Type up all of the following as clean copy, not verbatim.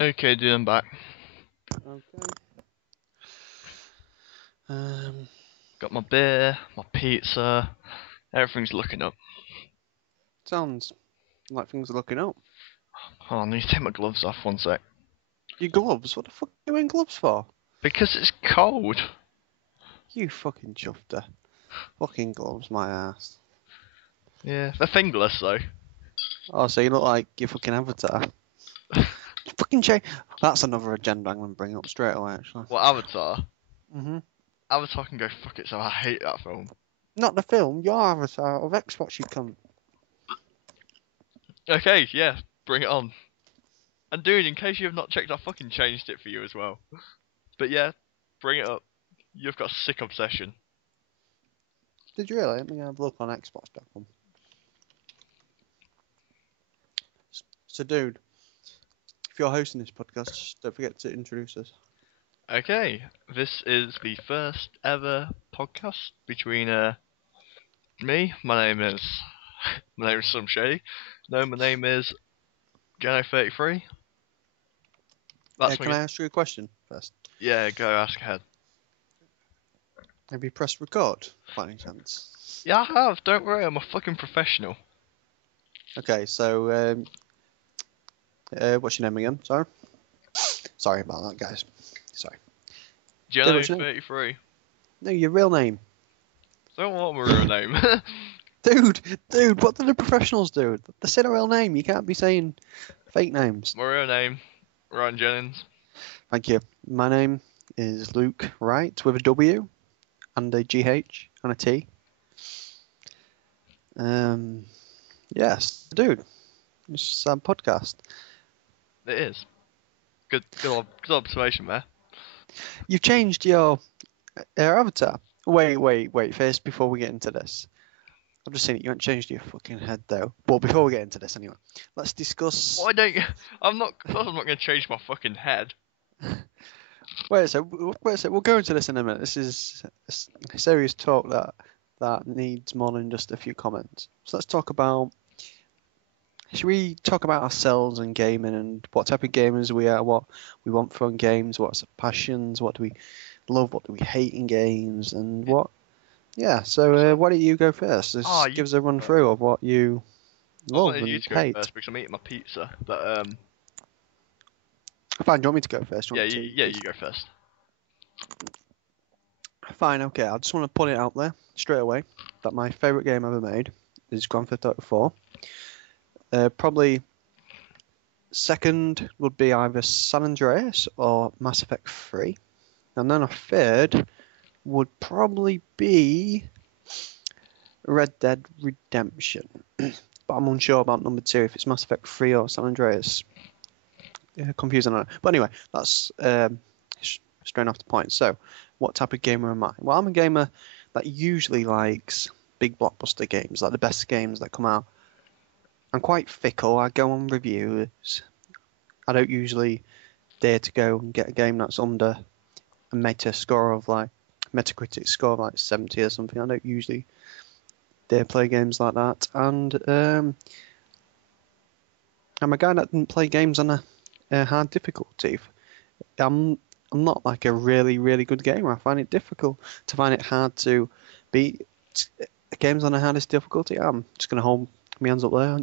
Okay, dude, I'm back. Okay. Got my beer, my pizza, everything's looking up. Sounds like things are looking up. Oh, I need to take my gloves off 1 sec. Your gloves? What the fuck are you wearing gloves for? Because it's cold. You fucking chufter. Fucking gloves, my ass. Yeah, they're fingerless though. Oh, so you look like your fucking avatar. Fucking change. That's another agenda I'm gonna bring up straight away, actually. What, Avatar? Mhm. Avatar can go fuck itself, I hate that film. Not the film. Your avatar of Xbox, you cunt. Okay, yeah, bring it on. And dude, in case you have not checked, I fucking changed it for you as well. But yeah, bring it up. You've got a sick obsession. Did you really? Let me have a look on Xbox.com. So, dude, if you're hosting this podcast, just don't forget to introduce us. Okay, this is the first ever podcast between me. My name is Some Shady. No, my name is Gano33. That's Can my I ask you a question first? yeah. Go ask ahead. Have you pressed record, by any chance? Yeah, I have. Don't worry, I'm a fucking professional. Okay, so what's your name again? Sorry. Sorry about that, guys. Sorry. Dude, what's your name? Gano33. No, your real name. Don't want my real name. Dude, what do the professionals do? They say a real name. You can't be saying fake names. My real name, Ryan Jennings. Thank you. My name is Luke Wright with a W and a GH and a T. Yes, dude. It's a podcast. It is. Good observation there. You've changed your avatar. Wait. First, before we get into this, I've just seen it. You haven't changed your fucking head though. But before we get into this, anyway, let's discuss. Why don't you? I'm not gonna change my fucking head. Wait a sec. We'll go into this in a minute. This is a serious talk that needs more than just a few comments. So let's talk about. Should we talk about ourselves and gaming and what type of gamers we are, what we want from games, what's our passions, what do we love, what do we hate in games, and what? Yeah. So why don't you go first? Just give us a run through of what you I love wanted and you to go hate. first because I'm eating my pizza. But Fine. Do you want me to go first? yeah, you go first. Fine, okay. I just want to put it out there straight away that my favourite game ever made is Grand Theft Auto 4. Probably second would be either San Andreas or Mass Effect 3. And then a third would probably be Red Dead Redemption. But I'm unsure about number 2, if it's Mass Effect 3 or San Andreas. Confusing, I know. But anyway, that's straight off the point. So, what type of gamer am I? Well, I'm a gamer that usually likes big blockbuster games, like the best games that come out. I'm quite fickle. I go on reviews. I don't usually dare to go and get a game that's under a Metacritic score of like 70 or something. I don't usually dare play games like that. And I'm a guy that didn't play games on a hard difficulty. I'm not like a really, really good gamer. I find it difficult to find it hard to beat games on the hardest difficulty. I'm just going to hold my hands up there.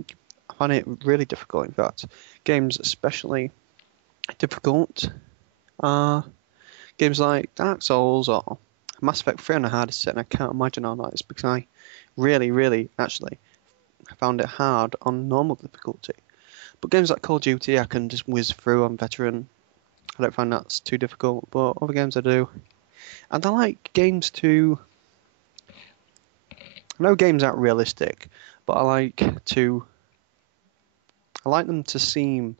I find it really difficult, in fact. Games especially difficult are games like Dark Souls or Mass Effect 3 on the hardest set, and I can't imagine how that is because I really, really, actually found it hard on normal difficulty. But games like Call of Duty, I can just whiz through on veteran. I don't find that's too difficult, but other games I do. And I like games to... I know games aren't realistic, but I like them to seem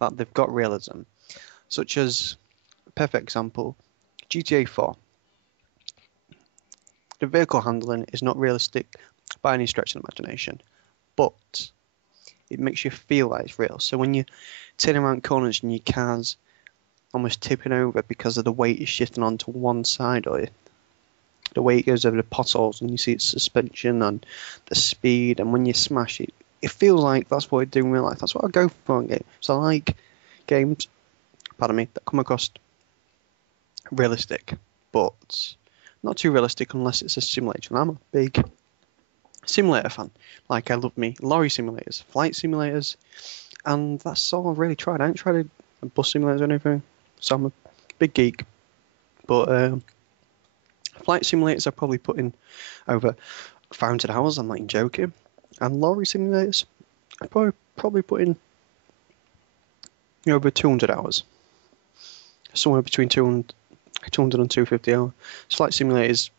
that they've got realism. Such as, a perfect example, GTA 4. The vehicle handling is not realistic by any stretch of the imagination, but it makes you feel like it's real. So when you turn around corners and your car's almost tipping over because of the weight is shifting onto one side, or the way it goes over the potholes, and you see its suspension and the speed, and when you smash it, it feels like that's what I do in real life. That's what I go for in games. So I like games pardon me, that come across realistic, but not too realistic unless it's a simulator. And I'm a big simulator fan. Like, I love me lorry simulators, flight simulators, and that's all I've really tried. I haven't tried a bus simulator or anything, so I'm a big geek. But flight simulators I've probably put in over 500 hours, I'm not even joking. And lorry simulators, I've probably put in over 200 hours. Somewhere between 200 and 250 hours. Flight simulators,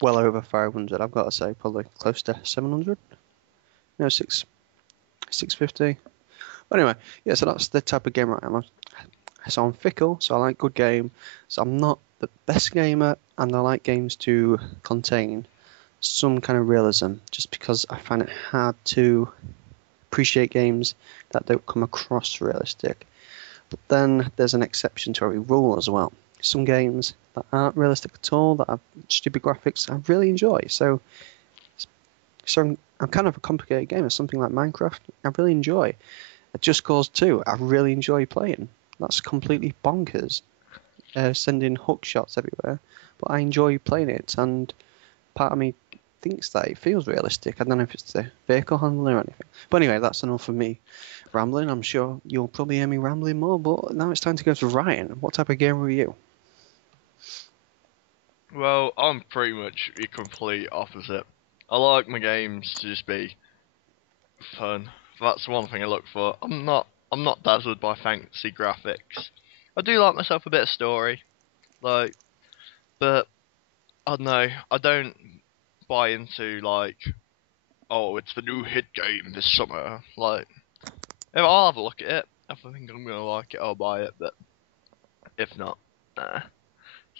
well over 500, I've got to say, probably close to 700. No, 650. But anyway, yeah, so that's the type of gamer I am. So I'm fickle, so I like good game. So I'm not the best gamer, and I like games to contain some kind of realism, just because I find it hard to appreciate games that don't come across realistic. But then there's an exception to every rule as well. Some games that aren't realistic at all, that have stupid graphics, I really enjoy. So I'm kind of a complicated gamer. Something like Minecraft, I really enjoy. Just Cause 2, I really enjoy playing. That's completely bonkers, sending hook shots everywhere. But I enjoy playing it, and part of me thinks that it feels realistic. I don't know if it's the vehicle handling or anything. But anyway, that's enough for me rambling. I'm sure you'll probably hear me rambling more, but now it's time to go to Ryan. What type of gamer are you? Well, I'm pretty much the complete opposite. I like my games to just be fun. That's one thing I look for. I'm not dazzled by fancy graphics. I do like myself a bit of story, like, but I don't know. I don't buy into like, oh, it's the new hit game this summer. Like, if I'll have a look at it, if I think I'm gonna like it, I'll buy it. But if not, nah.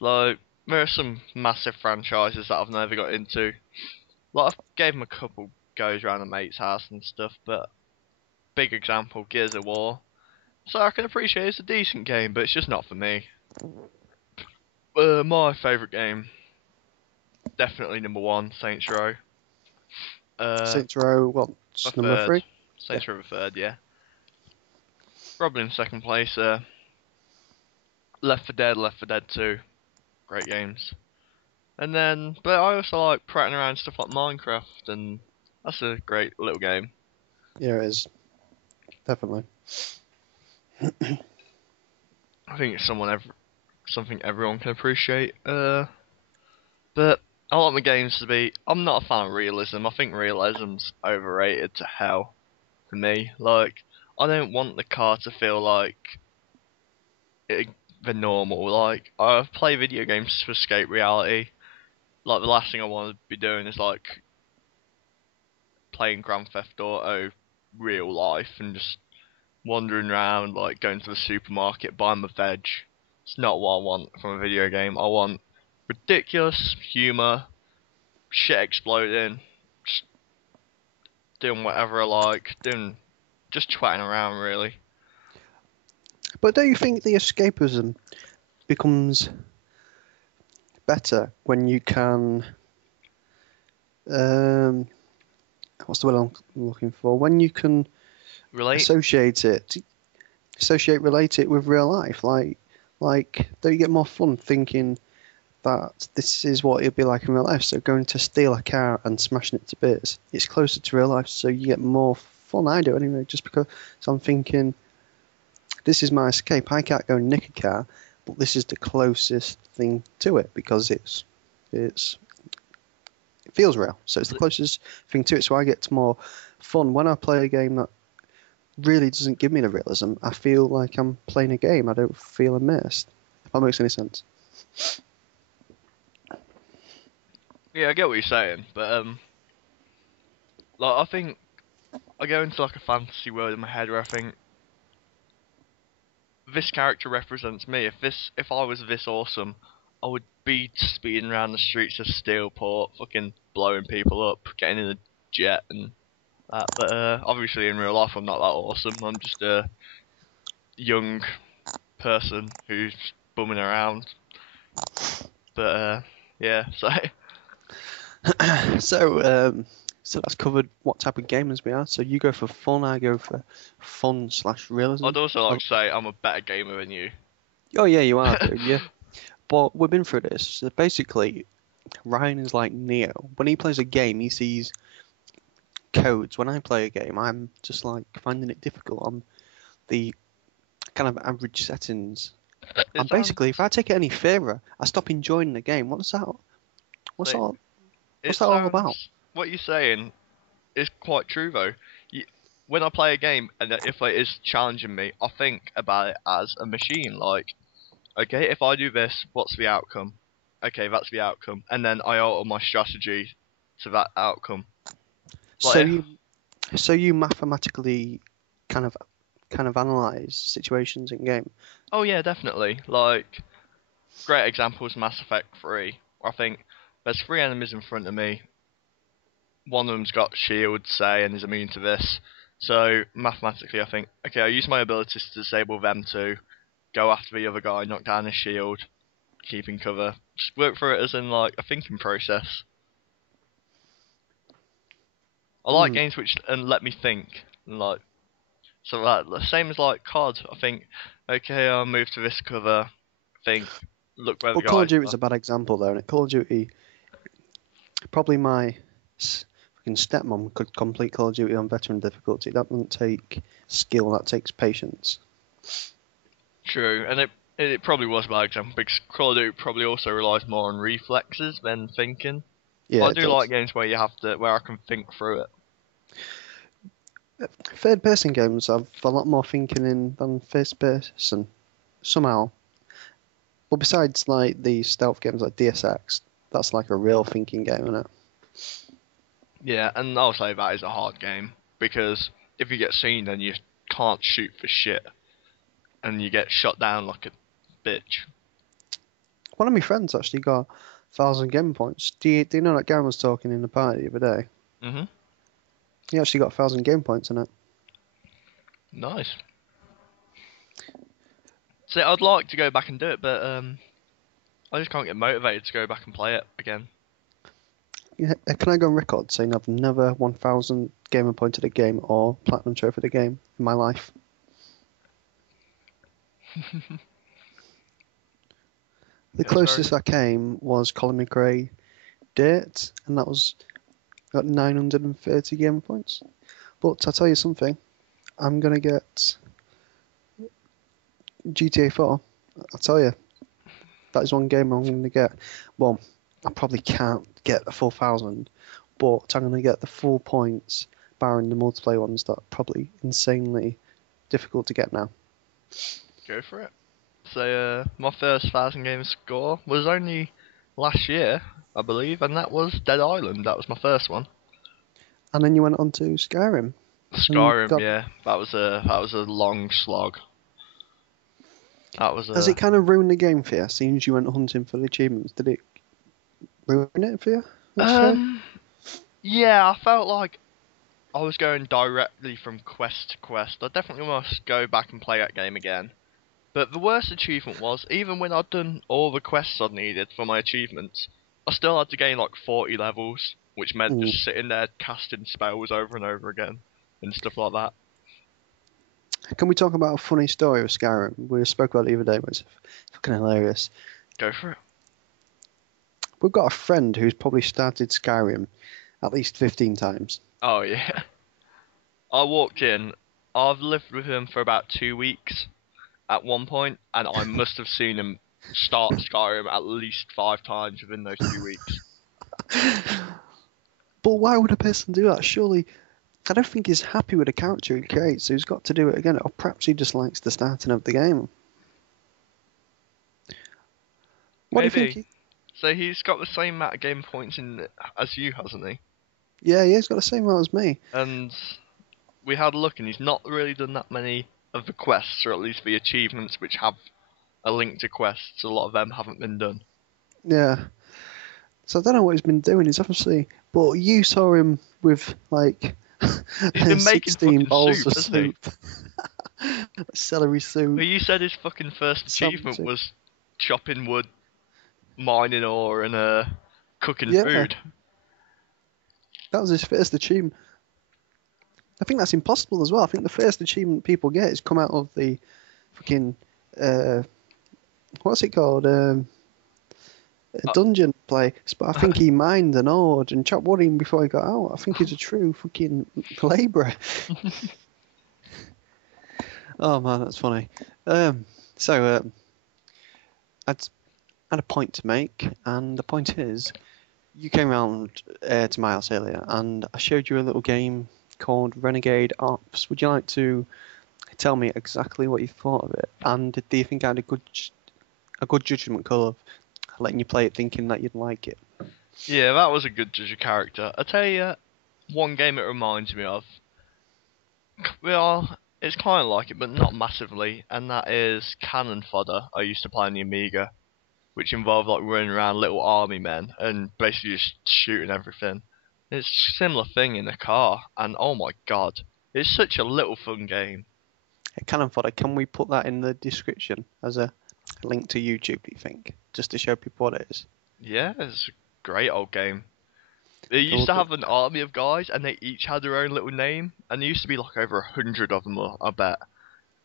Like, there are some massive franchises that I've never got into. Like, I gave them a couple goes around a mate's house and stuff, but big example, Gears of War. So I can appreciate it's a decent game, but it's just not for me. My favourite game, definitely number one, Saints Row. Saints Row, A what's number third. 3? Saints Row a third, yeah. Probably in second place, Left 4 Dead 2. Great games. And then, but I also like prattling around stuff like Minecraft, and that's a great little game. Yeah, it is. Definitely. I think it's something everyone can appreciate. But I want my games to be. I'm not a fan of realism. I think realism's overrated to hell for me. Like, I don't want the car to feel like the normal. Like, I play video games to escape reality. Like, the last thing I want to be doing is like playing Grand Theft Auto real life and just wandering around, like going to the supermarket, buying my veg. It's not what I want from a video game. I want ridiculous humour, shit exploding, just doing whatever I like, just twatting around really. But don't you think the escapism becomes better when you can, um, what's the word I'm looking for? When you can Relate? relate it with real life. Like, don't you get more fun thinking that this is what it'd be like in real life? So going to steal a car and smashing it to bits, it's closer to real life, so you get more fun. I do anyway, just because. So I'm thinking, this is my escape. I can't go and nick a car, but this is the closest thing to it because it feels real. So it's the closest thing to it. So I get more fun when I play a game that really doesn't give me the realism. I feel like I'm playing a game. I don't feel immersed. If that makes any sense. Yeah, I get what you're saying, but like I think I go into like a fantasy world in my head where I think this character represents me. If I was this awesome, I would be speeding around the streets of Steelport, fucking blowing people up, getting in a jet and that. But obviously in real life I'm not that awesome. I'm just a young person who's bumming around. But yeah, so So So that's covered what type of gamers we are. So you go for fun, I go for fun/realism. I'd also like to say I'm a better gamer than you. Oh yeah, you are, dude. Yeah. But we've been through this. So basically, Ryan is like Neo. When he plays a game, he sees codes. When I play a game, I'm just like finding it difficult on the kind of average settings. It And sounds, basically, if I take it any further, I stop enjoying the game. What's that? What's like, all? it What's that all about? sounds, what you're saying is quite true though. You, when I play a game and if it is challenging me, I think about it as a machine. Like, okay, if I do this, what's the outcome? Okay, that's the outcome, and then I alter my strategy to that outcome. So Like, you mathematically kind of analyze situations in game. oh yeah, definitely. Like, great example is Mass Effect 3. I think there's three enemies in front of me. One of them's got shield, say, and is immune to this. So mathematically, I think, okay, I use my abilities to disable them two, go after the other guy, knock down his shield, keeping cover. Just work through it as in like a thinking process. I like Hmm. games which and let me think. And like so like the same as like COD. I think, okay, I'll move to this cover. Think, look where the But Call of guys Duty is are. a bad example though. And Call of Duty, probably my fucking stepmom could complete Call of Duty on veteran difficulty. That doesn't take skill. That takes patience. True, and it probably was a bad example because Call of Duty probably also relies more on reflexes than thinking. But Yeah, I it do like does. games where where I can think through it. Third person games have a lot more thinking in than first person somehow. But besides like the stealth games like DSX, that's like a real thinking game, isn't it? Yeah, and I'll say that is a hard game because if you get seen, then you can't shoot for shit, and you get shot down like a bitch. One of my friends actually got 1,000 game points. Do you know that Garen was talking in the party the other day? Mhm. He actually got 1,000 game points in it. Nice. So I'd like to go back and do it, but I just can't get motivated to go back and play it again. Yeah, can I go on record saying I've never 1,000 gamer pointed a game or platinum trophy a game in my life? The It's very closest I came was Colin McRae Date, and that was got 930 gamer points. But I'll tell you something, I'm gonna get GTA 4. I'll tell you, that is one game I'm gonna get. Well, I probably can't get the full 1,000, but I'm gonna get the full points, barring the multiplayer ones that are probably insanely difficult to get now. go for it. So my first 1,000 game score was only last year, I believe, and that was Dead Island. That was my first one. And then you went on to Skyrim and Skyrim, got. yeah, that was a long slog. That was Has it a kind of ruined the game for you? Since you went hunting for the achievements, did it ruin it for you? That's fair. yeah. I felt like I was going directly from quest to quest. I definitely must go back and play that game again. But the worst achievement was, even when I'd done all the quests I'd needed for my achievements, I still had to gain like 40 levels, which meant Mm. just sitting there casting spells over and over again and stuff like that. Can we talk about a funny story of Skyrim? We spoke about it the other day, but it's fucking hilarious. Go for it. We've got a friend who's probably started Skyrim at least 15 times. Oh yeah. I walked in. I've lived with him for about 2 weeks at one point, and I must have seen him start Skyrim at least 5 times within those 2 weeks. But why would a person do that? Surely, I don't think he's happy with the character he creates, so he's got to do it again. Or perhaps he just likes the starting of the game. What do you think? Maybe. So he's got the same amount of game points in as you, hasn't he? Yeah, he's got the same amount as me. And we had a look, and he's not really done that many of the quests, or at least the achievements which have a link to quests. A lot of them haven't been done. Yeah. So I don't know what he's been doing. He's obviously. But you saw him with like He's been making 16 fucking bowls soup, of hasn't he? soup. Celery soup. But you said his fucking first Salmon achievement soup. was chopping wood, mining ore, and cooking Yeah. food. That was his first achievement. I think that's impossible as well. I think the first achievement people get is come out of the fucking what's it called? A dungeon place. But I think he mined an ore and chopped wood in before he got out. I think he's a true fucking labourer. Oh man, that's funny. So I'd had a point to make, and the point is, you came around to my house earlier, and I showed you a little game called Renegade Ops. Would you like to tell me exactly what you thought of it? And do you think I had a good judgment call of letting you play it, thinking that you'd like it? Yeah, that was a good judge of character. I tell you, one game it reminds me of. Well, it's kind of like it, but not massively, and that is Cannon Fodder. I used to play on the Amiga, which involved like running around little army men and basically just shooting everything. It's a similar thing in a car, and oh my god, it's such a little fun game. Cannon fodder. Can we put that in the description as a link to YouTube? Do you think, just to show people what it is? Yeah, it's a great old game. They used to have an army of guys, and they each had their own little name, and there used to be like over 100 of them, I bet.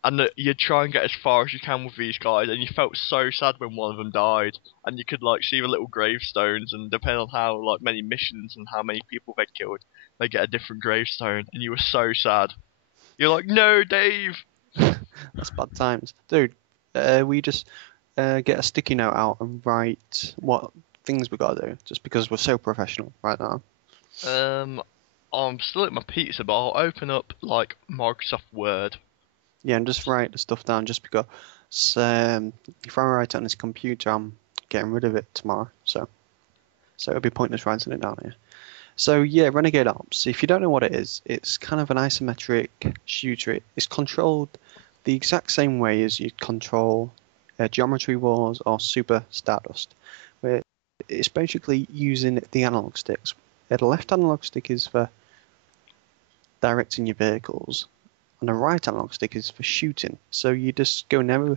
And you'd try and get as far as you can with these guys, and you felt so sad when one of them died, and you could like see the little gravestones, and depending on how like many missions and how many people they'd killed, they get a different gravestone, and you were so sad. You're like, no, Dave. That's bad times, dude. We just get a sticky note out and write what things we gotta do, just because we're so professional right now. I'm still at my pizza, but I'll open up like Microsoft Word. Yeah, and just write the stuff down, just because if I write it on this computer, I'm getting rid of it tomorrow. So it'll be pointless writing it down here. So yeah, Renegade Ops. If you don't know what it is, it's kind of an isometric shooter. It's controlled the exact same way as you'd control Geometry Wars or Super Stardust, where it's basically using the analog sticks. The left analog stick is for directing your vehicles, and the right analog stick is for shooting. So you just go in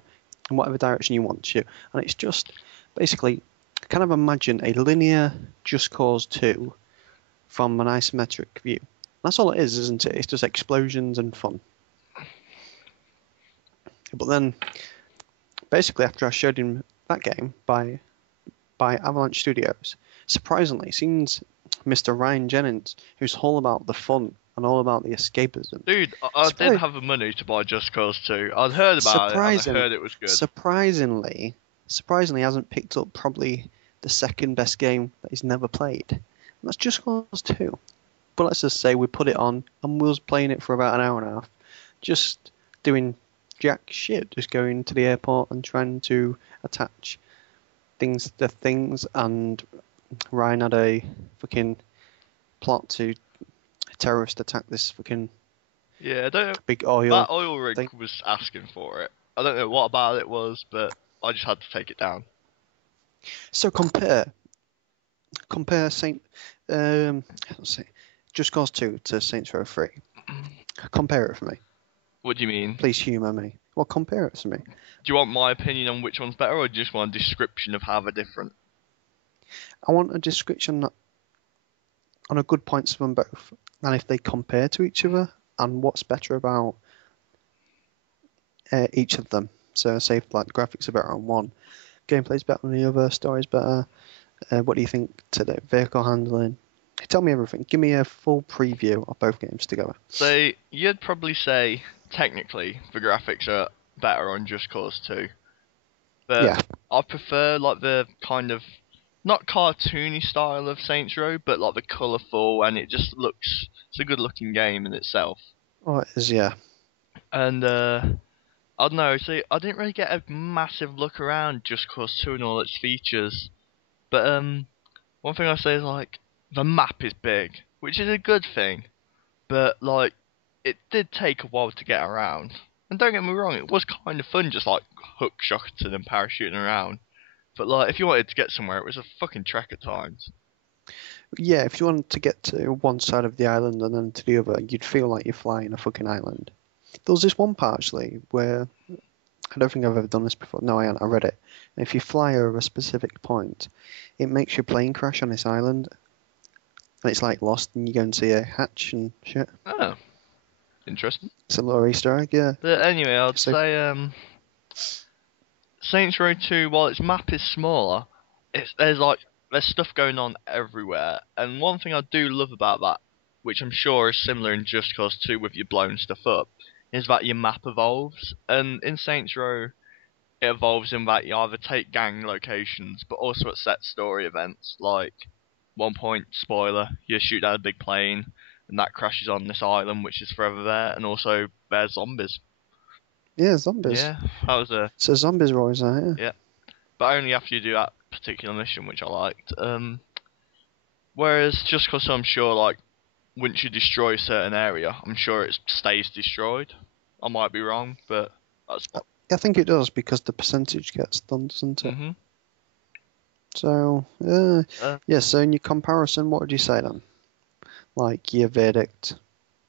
whatever direction you want to shoot, and it's just basically kind of imagine a linear Just Cause 2 from an isometric view. That's all it is, isn't it? It's just explosions and fun. But then, basically, after I showed him that game by Avalanche Studios, surprisingly, it seems Mr. Ryan Jennings, who's all about the fun and all about the escapism. Dude, I didn't have the money to buy Just Cause 2. I'd heard about it, and I heard it was good. Surprisingly, hasn't picked up probably the second best game that he's never played. And that's Just Cause 2. But let's just say we put it on, and we was playing it for about an hour and a half, just doing jack shit, just going to the airport and trying to attach things to things, and Ryan had a fucking plot to terrorist attack this fucking big oil. That oil rig thing was asking for it. I don't know what about it was, but I just had to take it down. So compare Just Cause 2 to Saints Row 3. Compare it for me. What do you mean? Please humour me. Well, compare it to me. Do you want my opinion on which one's better, or do you just want a description of how they're different? I want a description on a good points of them both, and if they compare to each other, and what's better about each of them. So, say like the graphics are better on one, gameplay's better on the other, story's better. What do you think today? Vehicle handling. Tell me everything. Give me a full preview of both games together. So you'd probably say technically the graphics are better on Just Cause 2, but yeah. I prefer like the kind of not cartoony style of Saints Row, but like the colourful, and it just looks, it's a good looking game in itself. Oh, it is, yeah. And I don't know, so I didn't really get a massive look around Just Cause 2 and all its features, but one thing I say is like the map is big, which is a good thing, but like it did take a while to get around. And don't get me wrong, it was kind of fun just like hook shotting and parachuting around. But like if you wanted to get somewhere, it was a fucking trek at times. Yeah, if you wanted to get to one side of the island and then to the other, you'd feel like you're flying a fucking island. There was this one part actually where I don't think I've ever done this before. No, I haven't. I read it. If you fly over a specific point, it makes your plane crash on this island. And it's like Lost, and you go and see a hatch and shit. Oh, interesting. It's a little Easter egg, yeah. But anyway, I'd So, say Saints Row 2, while its map is smaller, there's stuff going on everywhere. And one thing I do love about that, which I'm sure is similar in Just Cause 2 with you blowing stuff up, is that your map evolves. And in Saints Row, it evolves in that you either take gang locations, but also at set story events. Like, one point, spoiler, you shoot down a big plane, and that crashes on this island, which is forever there, and also there's zombies. yeah, zombies. Yeah, that was a So zombies are always there, yeah. yeah, but only after you do that particular mission, which I liked. Whereas just because I'm sure, like, once you destroy a certain area, I'm sure it stays destroyed. I might be wrong, but that's what. I think it does because the percentage gets done, doesn't it? Mhm. So, yeah, so in your comparison, what would you say then? Like, your verdict?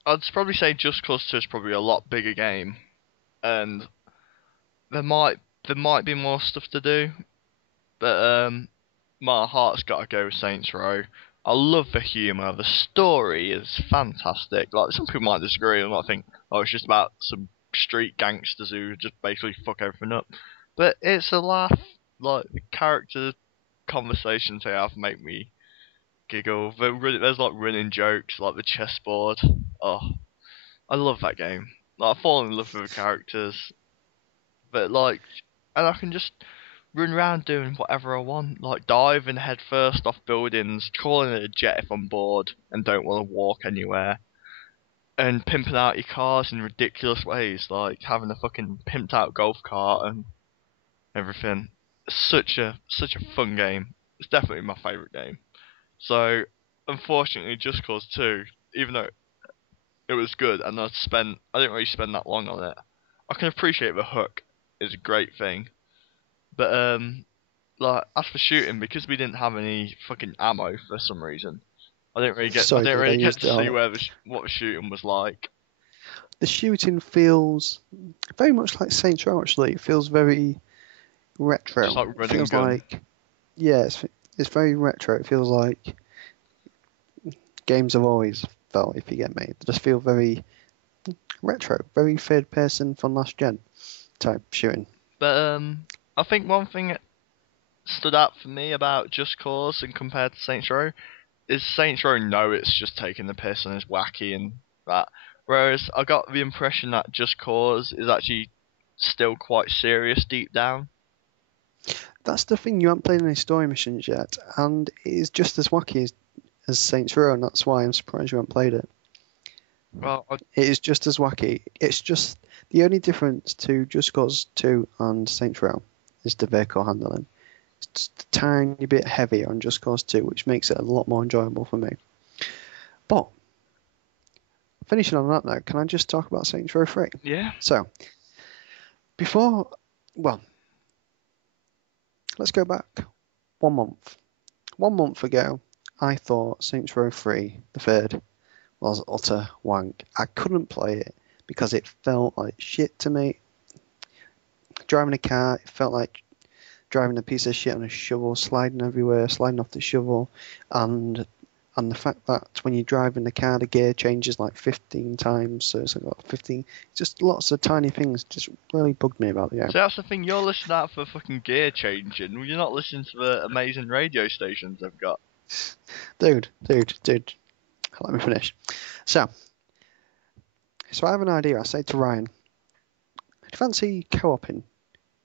I'd probably say Just Cause 2 is probably a lot bigger game, and there might be more stuff to do, but my heart's got to go with Saints Row. I love the humour. The story is fantastic. Like, some people might disagree and might think, oh, it's just about some street gangsters who just basically fuck everything up. But it's a laugh. Like, the character conversations they have make me giggle. There's like running jokes, like the chessboard. Oh, I love that game. Like, I fall in love with the characters. But like, and I can just run around doing whatever I want, like diving head first off buildings, calling it a jet if I'm bored and don't want to walk anywhere, and pimping out your cars in ridiculous ways, like having a fucking pimped out golf cart and everything. Such a fun game. It's definitely my favourite game. So, unfortunately, Just Cause 2, even though it was good and I didn't really spend that long on it, I can appreciate the hook. It's a great thing. But like, as for shooting, because we didn't have any fucking ammo for some reason, So I didn't good, I really get used it to see all. what the shooting was like. The shooting feels very much like Saints Row, actually. It feels very retro. Just like It run and feels gun. like, yeah, it's very retro. It feels like games have always felt, if you get me. They just feel very retro, very third person from last gen type shooting. But I think one thing that stood out for me about Just Cause and compared to Saints Row is Saints Row know it's just taking the piss and is wacky and that, whereas I got the impression that Just Cause is actually still quite serious deep down. That's the thing, you haven't played any story missions yet, and it is just as wacky as Saints Row, and that's why I'm surprised you haven't played it. Well, It is just as wacky. It's just the only difference to Just Cause 2 and Saints Row is the vehicle handling. It's just a tiny bit heavier on Just Cause 2, which makes it a lot more enjoyable for me. But finishing on that note, can I just talk about Saints Row 3? yeah. So, well, let's go back 1 month. 1 month ago, I thought Saints Row 3, the third, was utter wank. I couldn't play it because it felt like shit to me. Driving a car, it felt like driving a piece of shit on a shovel, sliding everywhere, sliding off the shovel, and the fact that when you drive in the car, the gear changes like 15 times, so it's like 15, just lots of tiny things just really bugged me about the game. So that's the thing, you're listening out for fucking gear changing. You're not listening to the amazing radio stations they've got. Dude, let me finish. So I have an idea. I say to Ryan, do you fancy co-oping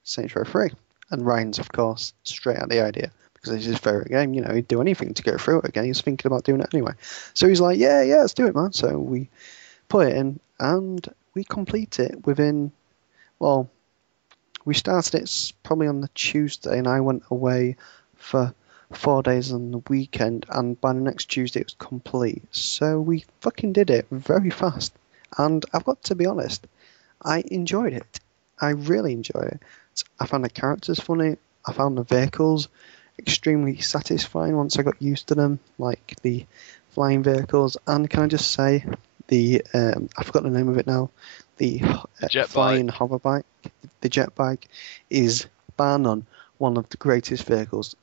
Saints Row 3? And Ryan's, of course, straight at the idea, because it's his favourite game. You know, he'd do anything to go through it again. He's thinking about doing it anyway. So he's like, yeah, let's do it, man. So we put it in, and we complete it within, well, we started it probably on the Tuesday, and I went away for 4 days on the weekend, and by the next Tuesday it was complete. So we fucking did it very fast. And I've got to be honest, I enjoyed it. I really enjoyed it. I found the characters funny. I found the vehicles extremely satisfying once I got used to them, like the flying vehicles. And can I just say, I forgot the name of it now, the flying hover bike, the jet bike, is bar none one of the greatest vehicles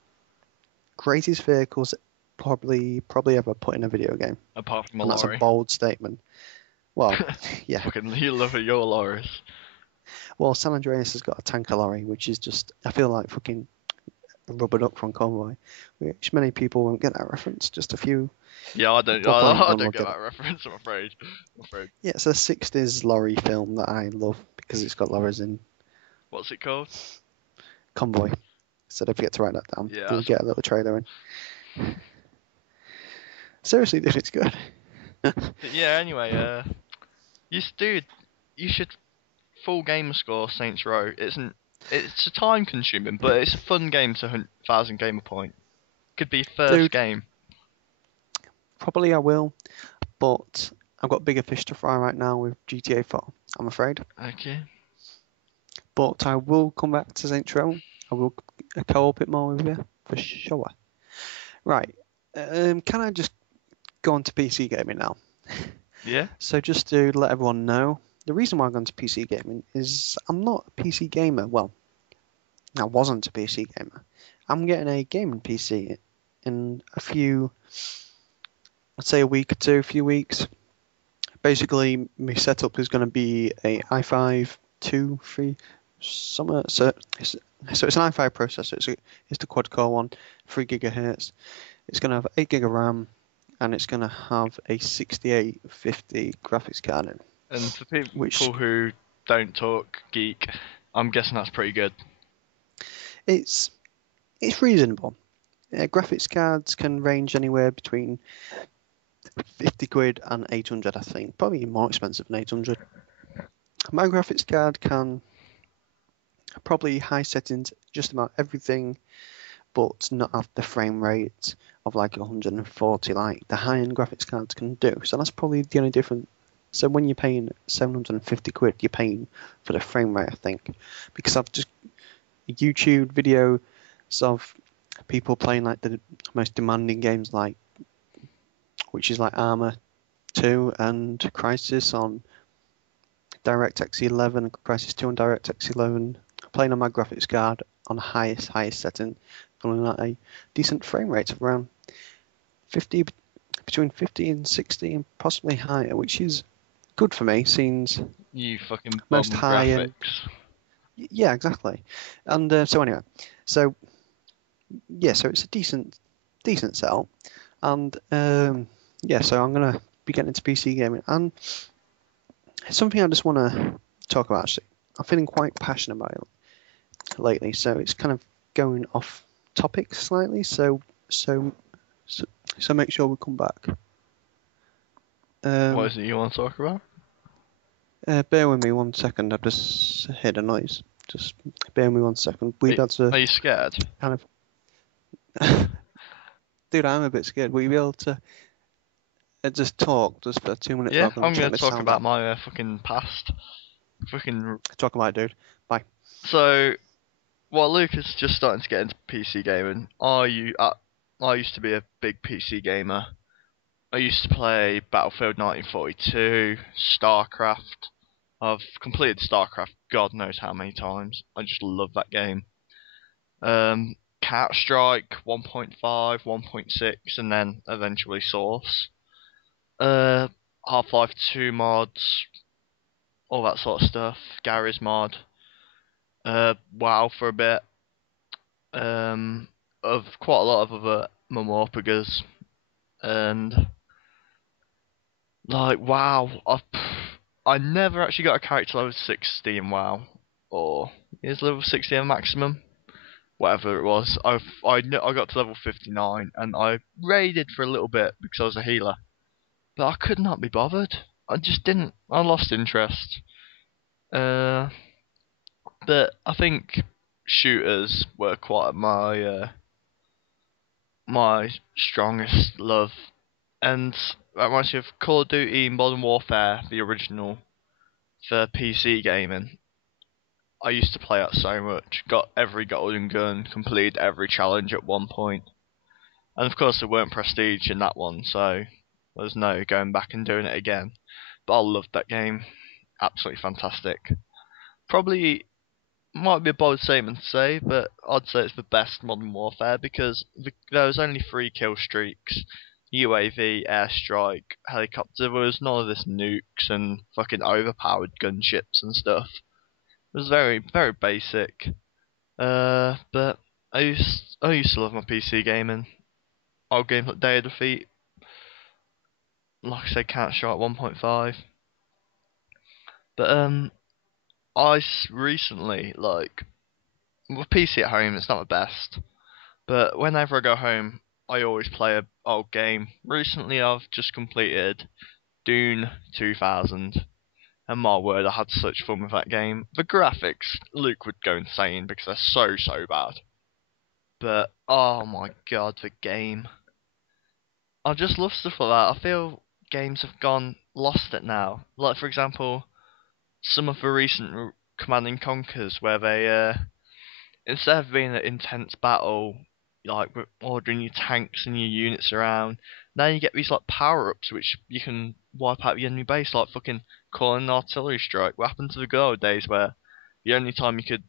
probably ever put in a video game, apart from a and that's a lorry. bold statement. Well, yeah. Fucking, you love it, your lorries. Well, San Andreas has got a tanker lorry, which is just I feel like fucking a rubber duck from Convoy, which many people won't get that reference. Just a few Yeah, I don't, people playing I them don't will get get it. that reference. I'm afraid. Yeah, it's a 60s lorry film that I love because it's got lorries in What's it called? Convoy. So don't forget to write that down. Yeah, You'll get a little trailer in. Seriously, dude, it's good. yeah. Anyway, dude, you should full gamer score Saints Row. It's a time consuming, but it's a fun game to hunt 1,000 gamer point. Could be first Dude, game. probably I will, but I've got bigger fish to fry right now with GTA 4, I'm afraid. Okay. But I will come back to Saints Row. I will co-op it more with you, for sure. Right, can I just go on to PC gaming now? Yeah. So just to let everyone know, the reason why I'm going to PC gaming is I'm not a PC gamer. Well, I wasn't a PC gamer. I'm getting a gaming PC in I'd say a week or two, a few weeks. Basically, my setup is going to be a i5 2, 3, summer. So it's an i5 processor. It's the quad core one, 3 gigahertz. It's going to have 8 gig of RAM, and it's going to have a 6850 graphics card in. And for people Which who don't talk geek, I'm guessing that's pretty good. it's reasonable. Graphics cards can range anywhere between 50 quid and 800, I think. Probably more expensive than 800. My graphics card can probably high settings just about everything, but not have the frame rate of like 140 like the high-end graphics cards can do. So that's probably the only difference. So when you're paying 750 quid, you're paying for the frame rate, I think. Because I've just YouTube videos of people playing like the most demanding games which is like Arma 2 and Crisis on DirectX 11, Crisis 2 on DirectX 11, playing on my graphics card on highest setting, feeling at a decent frame rate of around 50, between 50 and 60 and possibly higher, which is good for me, since You fucking most bum high-end... graphics. Yeah, exactly. And so anyway, so yeah, so it's a decent setup, and yeah, so I'm gonna be getting into PC gaming, and it's something I just want to talk about. Actually, I'm feeling quite passionate about it lately, so it's kind of going off topic slightly. So make sure we come back. What is it you want to talk about? Bear with me 1 second. I've just heard a noise. Just bear with me 1 second. We'd had to Are you scared? kind of. Dude, I'm a bit scared. Will you be able to just talk just for 2 minutes Yeah, rather than I'm turn gonna this talk sound about down? my fucking past. Fucking. Talk about it, dude. Bye. So, while Lucas just starting to get into PC gaming, I used to be a big PC gamer. I used to play Battlefield 1942, StarCraft. I've completed StarCraft God knows how many times. I just love that game. Counter-Strike 1.5, 1.6, and then eventually Source. Uh, Half-Life 2 mods, all that sort of stuff. Gary's mod. WoW for a bit. Of quite a lot of other MMORPGs. And like WoW, I never actually got a character level 60 in WoW, or is level 60 a maximum? Whatever it was, I got to level 59 and I raided for a little bit because I was a healer, but I could not be bothered. I just didn't. I lost interest. But I think shooters were quite my strongest love, and that reminds me of Call of Duty Modern Warfare, the original for PC gaming. I used to play that so much. Got every golden gun, completed every challenge at one point. And of course there weren't prestige in that one, so there's no going back and doing it again. But I loved that game. Absolutely fantastic. Probably might be a bold statement to say, but I'd say it's the best Modern Warfare because there was only 3 kill streaks, UAV, airstrike, helicopter. There was none of this nukes and fucking overpowered gunships and stuff. It was very, very basic. But I used to love my PC gaming. Old games like Day of Defeat, like I said, Counter Strike 1.5. But recently, like, with PC at home, it's not the best. But whenever I go home, I always play a old game. Recently, I've just completed Dune 2000, and my word, I had such fun with that game. The graphics, Luke would go insane because they're so bad. But oh my god, the game! I just love stuff like that. I feel games have gone lost it now. Like for example, some of the recent Command and Conquers where they instead of being an intense battle, like ordering your tanks and your units around, now you get these like power ups which you can wipe out the enemy base, like fucking calling an artillery strike. What happened to the good old days where the only time you could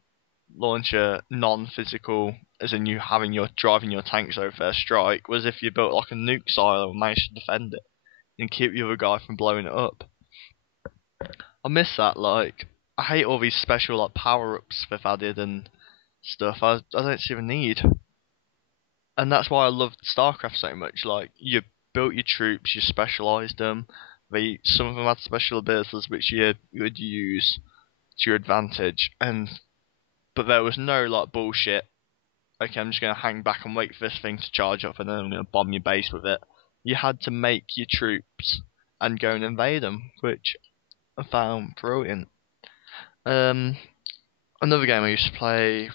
launch a non-physical, as in you having your driving your tanks over their strike, was if you built like a nuke silo and managed to defend it and keep the other guy from blowing it up. I miss that. Like, I hate all these special like power ups they've added and stuff. I don't see the need, and that's why I loved StarCraft so much. Like, you built your troops, you specialised them. Some of them had special abilities which you would use to your advantage, but there was no like bullshit. Okay, I'm just gonna hang back and wait for this thing to charge up, and then I'm gonna bomb your base with it. You had to make your troops and go and invade them, which I found brilliant. Um, Another game I used to play,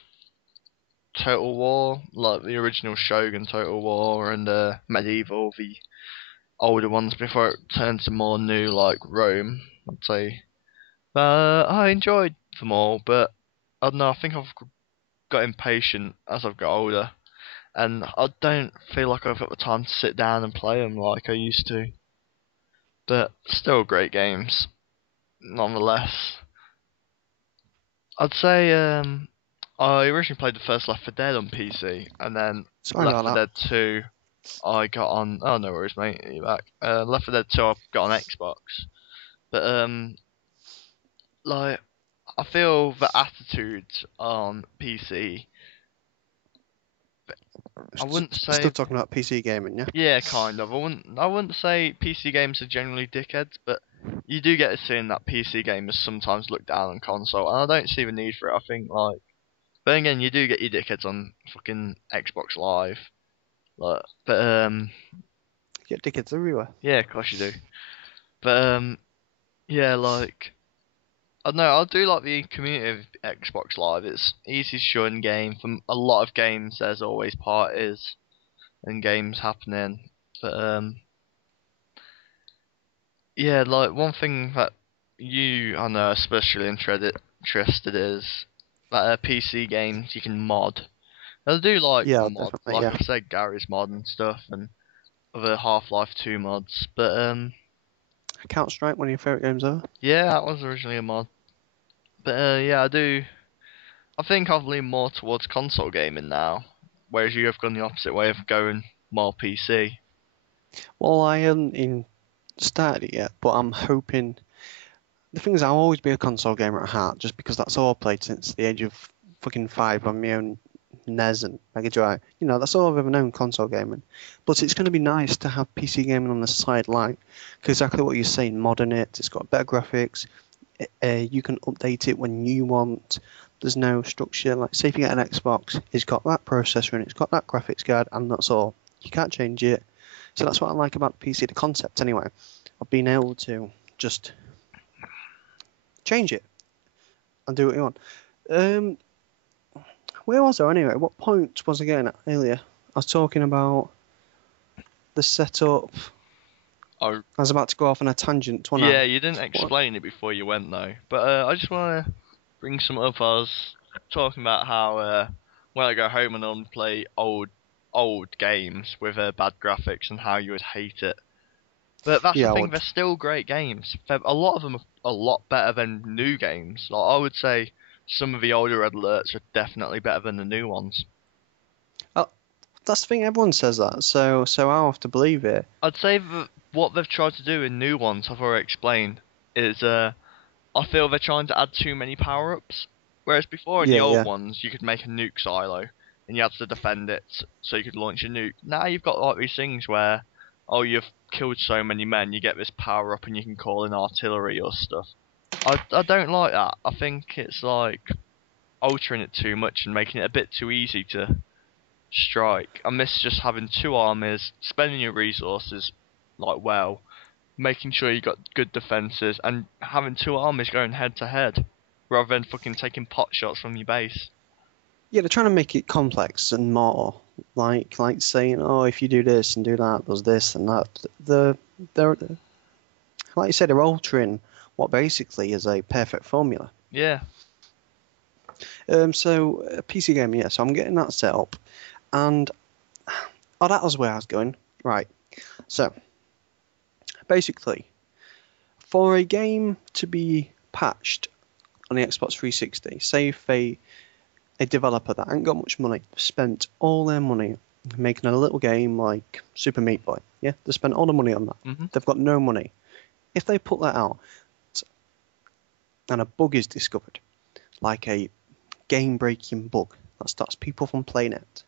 Total War, like the original Shogun Total War and Medieval, the older ones before it turned to more new like Rome, I'd say. I enjoyed them all, but I don't know. I think I've got impatient as I've got older, and I don't feel like I've got the time to sit down and play them like I used to. But still great games, nonetheless. I'd say I originally played the first Left 4 Dead on PC, and then Sorry Left about 4 that. Dead 2 I got on. Oh no worries, mate. You're back. Left 4 Dead 2 I got on Xbox, but like I feel the attitude on PC. I wouldn't Still say. talking about PC gaming, yeah? Yeah, kind of. I wouldn't say PC gamers are generally dickheads, but you do get to see that PC gamers sometimes look down on console, and I don't see the need for it. I think like, but again, you do get your dickheads on fucking Xbox Live, like, but You get tickets everywhere. yeah, of course you do. But yeah, like, I don't know. I do like the community of Xbox Live. It's easy to join game. For a lot of games, there's always parties and games happening, but yeah, like one thing that I know, especially interested is that PC games you can mod. I do like Yeah, mods, definitely, like yeah. I said, Gary's mod and stuff, and other Half-Life 2 mods. But Counter Strike, one of your favourite games ever? yeah, that was originally a mod. But yeah, I do. I think I've leaned more towards console gaming now, whereas you have gone the opposite way of going more PC. Well, I haven't even started it yet, but I'm hoping. The thing is, I'll always be a console gamer at heart, just because that's all I've played since the age of fucking 5 on my own NES and Mega Drive. You know, that's all I've ever known, console gaming. But it's going to be nice to have PC gaming on the side, like, exactly what you're saying, modern it, it's got better graphics, you can update it when you want. There's no structure. Like, say if you get an Xbox, it's got that processor and it's got that graphics card, and that's all. You can't change it. So that's what I like about the PC, the concept anyway, of being able to just change it and do what you want. Where was I anyway? What point was I getting at earlier? I was talking about the setup. Oh, I was about to go off on a tangent, wasn't yeah, I? you didn't explain it before you went though. But I just want to bring some up. I was talking about how when I go home and on play old games with bad graphics and how you would hate it. But that's the Yeah, I thing, would. they're still great games. A lot of them are a lot better than new games. Like I would say, some of the older red alerts are definitely better than the new ones. Oh, that's the thing. Everyone says that, so I have to believe it. I'd say that what they've tried to do in new ones, I've already explained, is I feel they're trying to add too many power-ups. Whereas before in the Yeah, old yeah. ones, you could make a nuke silo, and you had to defend it so you could launch a nuke. Now you've got like these things where, oh, you've killed so many men, you get this power-up and you can call in artillery or stuff. I don't like that. I think it's like altering it too much and making it a bit too easy to strike. I miss just having two armies, spending your resources like well, making sure you got good defenses, and having two armies going head to head, rather than fucking taking pot shots from your base. Yeah, they're trying to make it complex and more like saying, oh, if you do this and do that, there's this and that. They're like you said, they're altering what basically is a perfect formula. Yeah. So a PC game, yeah. So I'm getting that set up, and oh, that was where I was going. Right. So basically, for a game to be patched on the Xbox 360, say if a developer that ain't got much money spent all their money making a little game like Super Meat Boy, yeah, they spent all the money on that. Mhm. They've got no money. If they put that out and a bug is discovered, like a game-breaking bug that stops people from playing it,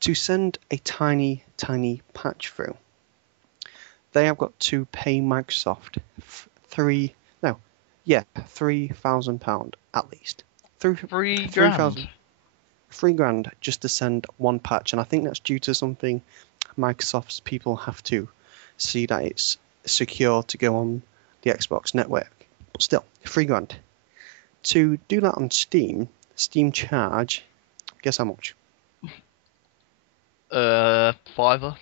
to send a tiny, tiny patch through, they have got to pay Microsoft £3,000 at least. Three 3,000 grand. £3,000 just to send one patch, and I think that's due to something Microsoft's people have to see that it's secure to go on the Xbox network. But still, £3,000 to do that on Steam charge. Guess how much? Fiver.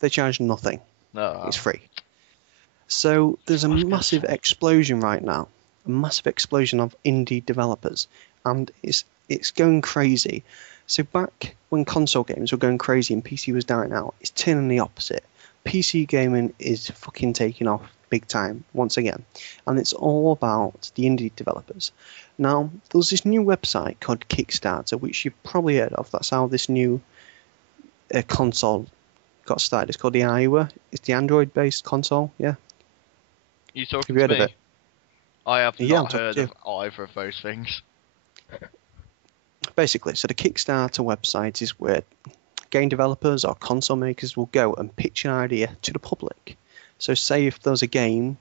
They charge nothing. No. It's free. So there's a I was gonna massive say. explosion right now, a massive explosion of indie developers, and it's going crazy. So back when console games were going crazy and PC was dying out, it's turning the opposite. PC gaming is fucking taking off big time once again, and it's all about the indie developers. Now, there's this new website called Kickstarter, which you've probably heard of. That's how this new console got started. It's called the Iowa. It's the Android-based console, yeah. You Have talking you to heard of me? it? I have Yeah, I'm not talking heard to of you. either of those things. Basically, so the Kickstarter website is where game developers or console makers will go and pitch an idea to the public. So say if there's a game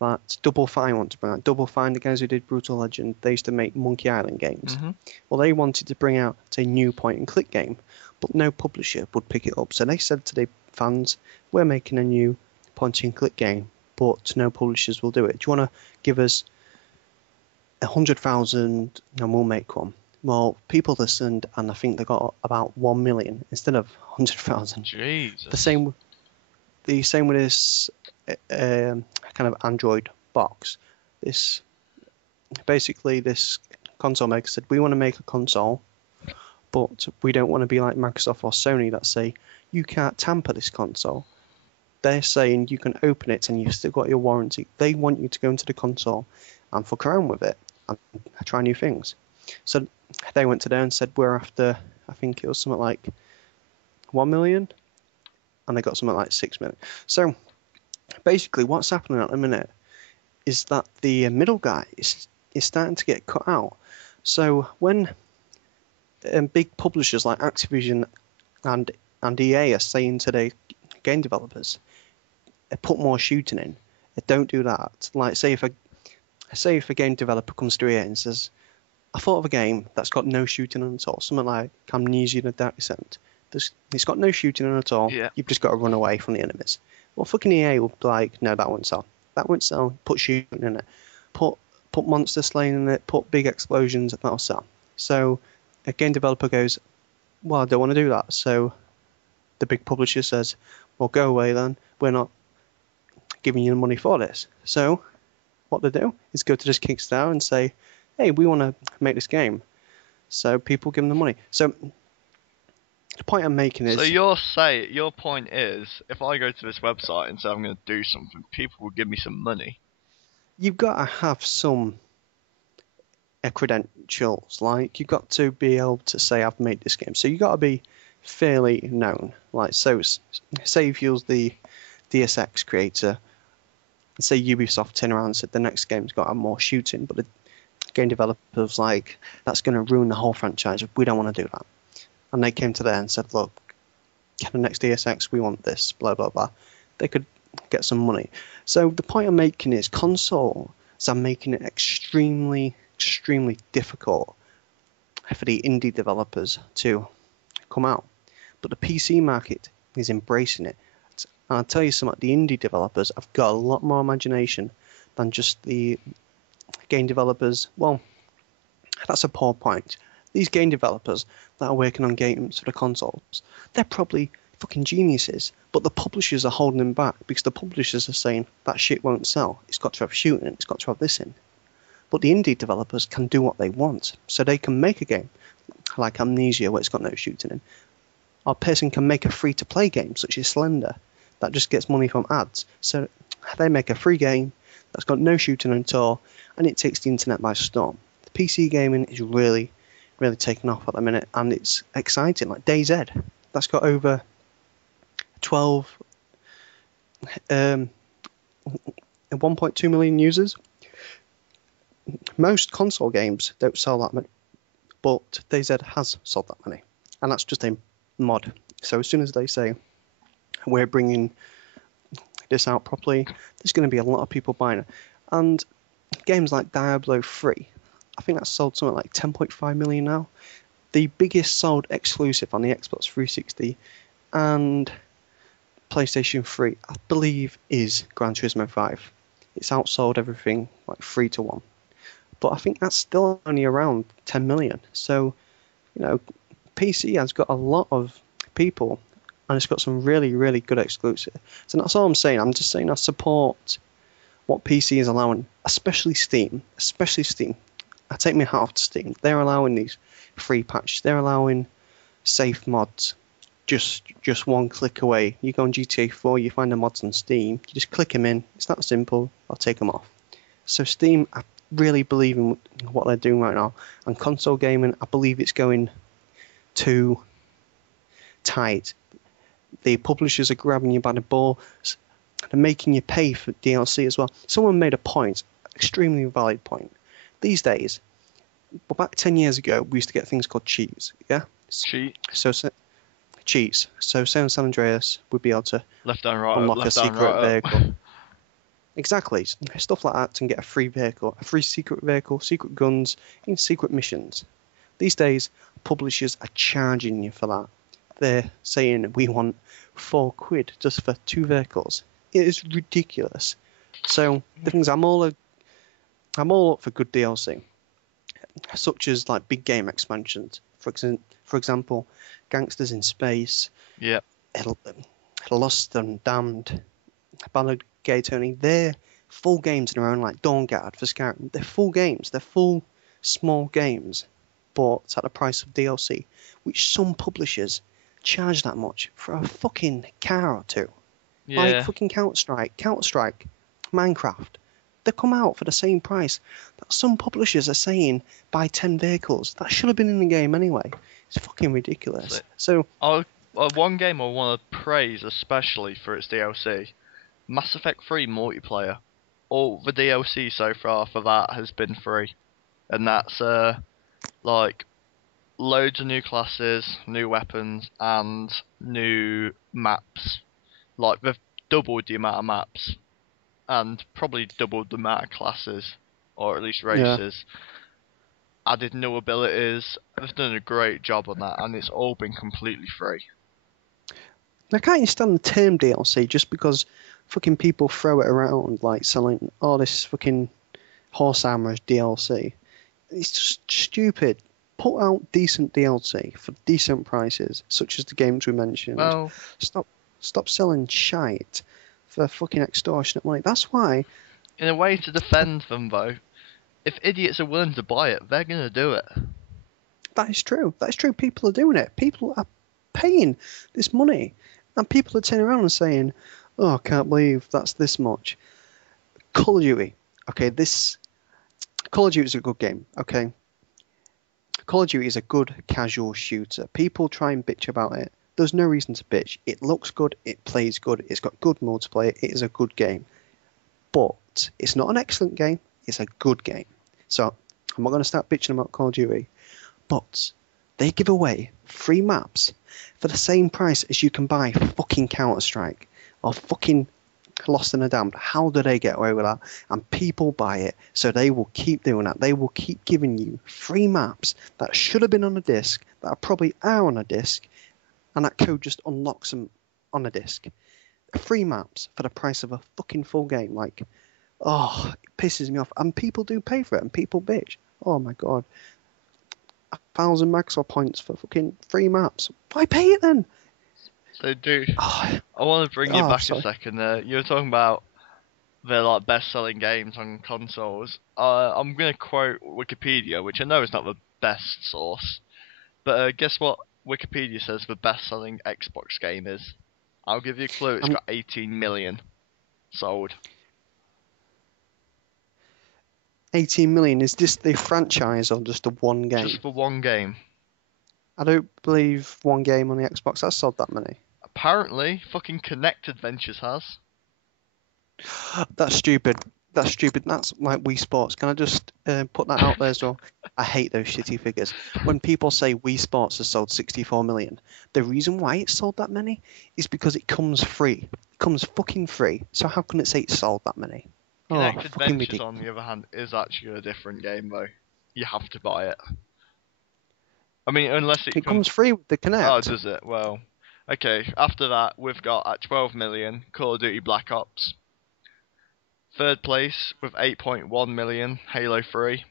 that Double Fine want to bring out. Double Fine, the guys who did Brutal Legend, they used to make Monkey Island games. Mhm. Well, they wanted to bring out a new point-and-click game, but no publisher would pick it up. So they said to the fans, we're making a new point-and-click game, but no publishers will do it. Do you want to give us 100,000 and we'll make one? Well, people listened, and I think they got about 1 million instead of 100,000. Jesus. The same with this kind of Android box. This console maker said, we want to make a console, but we don't want to be like Microsoft or Sony that say you can't tamper this console. They're saying you can open it and you've still got your warranty. They want you to go into the console and fuck around with it and try new things. So they went to there and said, we're after, I think it was something like 1 million, and they got something like 6 million. So basically what's happening at the minute is that the middle guy is starting to get cut out. So when big publishers like Activision and EA are saying to their game developers, put more shooting in, don't do that. Like say if a game developer comes to EA and says, I thought of a game that's got no shooting in at all, something like Amnesia and a Dark Descent. It's got no shooting in at all. Yeah. You've just got to run away from the enemies. Well, fucking EA will be like, no, that won't sell. That won't sell. Put shooting in it. Put monster slaying in it. Put big explosions. That'll sell. So a game developer goes, well, I don't want to do that. So the big publisher says, well, go away then. We're not giving you the money for this. So what they do is go to this Kickstarter and say, hey, we want to make this game. So people give them the money. So the point I'm making is... So your point is, if I go to this website and say I'm going to do something, people will give me some money. You've got to have some credentials. Like, you've got to be able to say, I've made this game. So you've got to be fairly known. Like, so say if you're the DSX creator, say Ubisoft turn around and said the next game's got to have more shooting, but the game developers like, that's going to ruin the whole franchise. We don't want to do that. And they came to there and said, look, the next DSX, we want this, blah, blah, blah. They could get some money. So the point I'm making is consoles are making it extremely, extremely difficult for the indie developers to come out. But the PC market is embracing it. And I'll tell you something, the indie developers have got a lot more imagination than just the game developers. Well, that's a poor point. These game developers that are working on games for the consoles, they're probably fucking geniuses, but the publishers are holding them back because the publishers are saying that shit won't sell. It's got to have shooting, it's got to have this in. But the indie developers can do what they want, so they can make a game like Amnesia where it's got no shooting in. Or a person can make a free-to-play game such as Slender that just gets money from ads. So they make a free game that's got no shooting at all, and it takes the internet by storm. The PC gaming is really taking off at the minute, and it's exciting. Like DayZ, that's got over 1.2 million users. Most console games don't sell that many, but DayZ has sold that many, and that's just a mod. So as soon as they say we're bringing this out properly, there's going to be a lot of people buying it. And games like Diablo 3, I think that's sold something like 10.5 million now. The biggest sold exclusive on the Xbox 360 and PlayStation 3, I believe, is Gran Turismo 5. It's outsold everything like 3-1. But I think that's still only around 10 million. So, PC has got a lot of people, and it's got some really, really good exclusive. So that's all I'm saying. I'm just saying I support what PC is allowing, especially Steam. I take my hat off to Steam. They're allowing these free patches. They're allowing safe mods. Just one click away. You go on GTA 4, you find the mods on Steam. You just click them in. It's that simple. I'll take them off. So Steam, I really believe in what they're doing right now. And console gaming, I believe it's going too tight. The publishers are grabbing you by the balls. They're making you pay for DLC as well. Someone made a point, extremely valid point. These days, but back 10 years ago, we used to get things called cheats. Yeah? Cheats. So say on San Andreas, we'd be able to left and right, unlock left a secret right vehicle. Exactly. Stuff like that, and get a free vehicle, a free secret vehicle, secret guns, and secret missions. These days, publishers are charging you for that. They're saying we want £4 just for 2 vehicles. It is ridiculous. So the things I'm all up for good DLC, such as like big game expansions. For example, Gangsters in Space. Yeah. Lost and Damned. Ballad Gay Tony. They're full games in their own, like Dawn Guard for Skyrim. They're full games. They're full small games, but at the price of DLC, which some publishers charge that much for a fucking car or two. Yeah. Like fucking Counter-Strike, Minecraft. They come out for the same price that some publishers are saying buy 10 vehicles. That should have been in the game anyway. It's fucking ridiculous. So one game I want to praise especially for its DLC, Mass Effect 3 multiplayer. All the DLC so far for that has been free, and that's like loads of new classes, new weapons, and new maps. Like they've doubled the amount of maps, and probably doubled the amount of classes, or at least races. Yeah. Added new abilities. They've done a great job on that, and it's all been completely free. I can't understand the term DLC just because fucking people throw it around like selling all this fucking horse armor as DLC. It's just stupid. Put out decent DLC for decent prices, such as the games we mentioned. Well, stop selling shite for fucking extortionate money. That's why. In a way to defend them, though, if idiots are willing to buy it, they're gonna do it. That is true. People are doing it. People are paying this money, and people are turning around and saying, "Oh, I can't believe that's this much." Call of Duty. Okay, this Call of Duty is a good game, okay? Call of Duty is a good casual shooter. People try and bitch about it. There's no reason to bitch. It looks good, it plays good, it's got good multiplayer, it is a good game. But it's not an excellent game, it's a good game. So I'm not going to start bitching about Call of Duty. But they give away free maps for the same price as you can buy fucking Counter-Strike or fucking Lost in the Damned. How do they get away with that? And people buy it, so they will keep doing that. They will keep giving you free maps that should have been on a disc, that probably are on a disc, and that code just unlocks them on a disc. Free maps for the price of a fucking full game. Like, oh, it pisses me off. And people do pay for it, and people bitch. Oh my god. 1,000 Microsoft points for fucking free maps. Why pay it then? So, dude, Oh, I want to bring you back sorry. a second. You were talking about the like best-selling games on consoles. I'm gonna quote Wikipedia, which I know is not the best source, but guess what? Wikipedia says the best-selling Xbox game is. I'll give you a clue. It's got 18 million sold. 18 million. Is this the franchise or just the one game? Just for one game. I don't believe one game on the Xbox has sold that many. Apparently, fucking Connect Adventures has. That's stupid. That's stupid. That's like Wii Sports. Can I just put that out there as well? I hate those shitty figures. When people say Wii Sports has sold 64 million, the reason why it sold that many is because it comes free. It comes fucking free. So how can it say it sold that many? Connect fucking Adventures, ridiculous. on the other hand, is actually a different game, though. You have to buy it. I mean, unless It comes free with the Oh, Connect. does it? Well, okay. After that, we've got at 12 million Call of Duty Black Ops. Third place with 8.1 million Halo 3.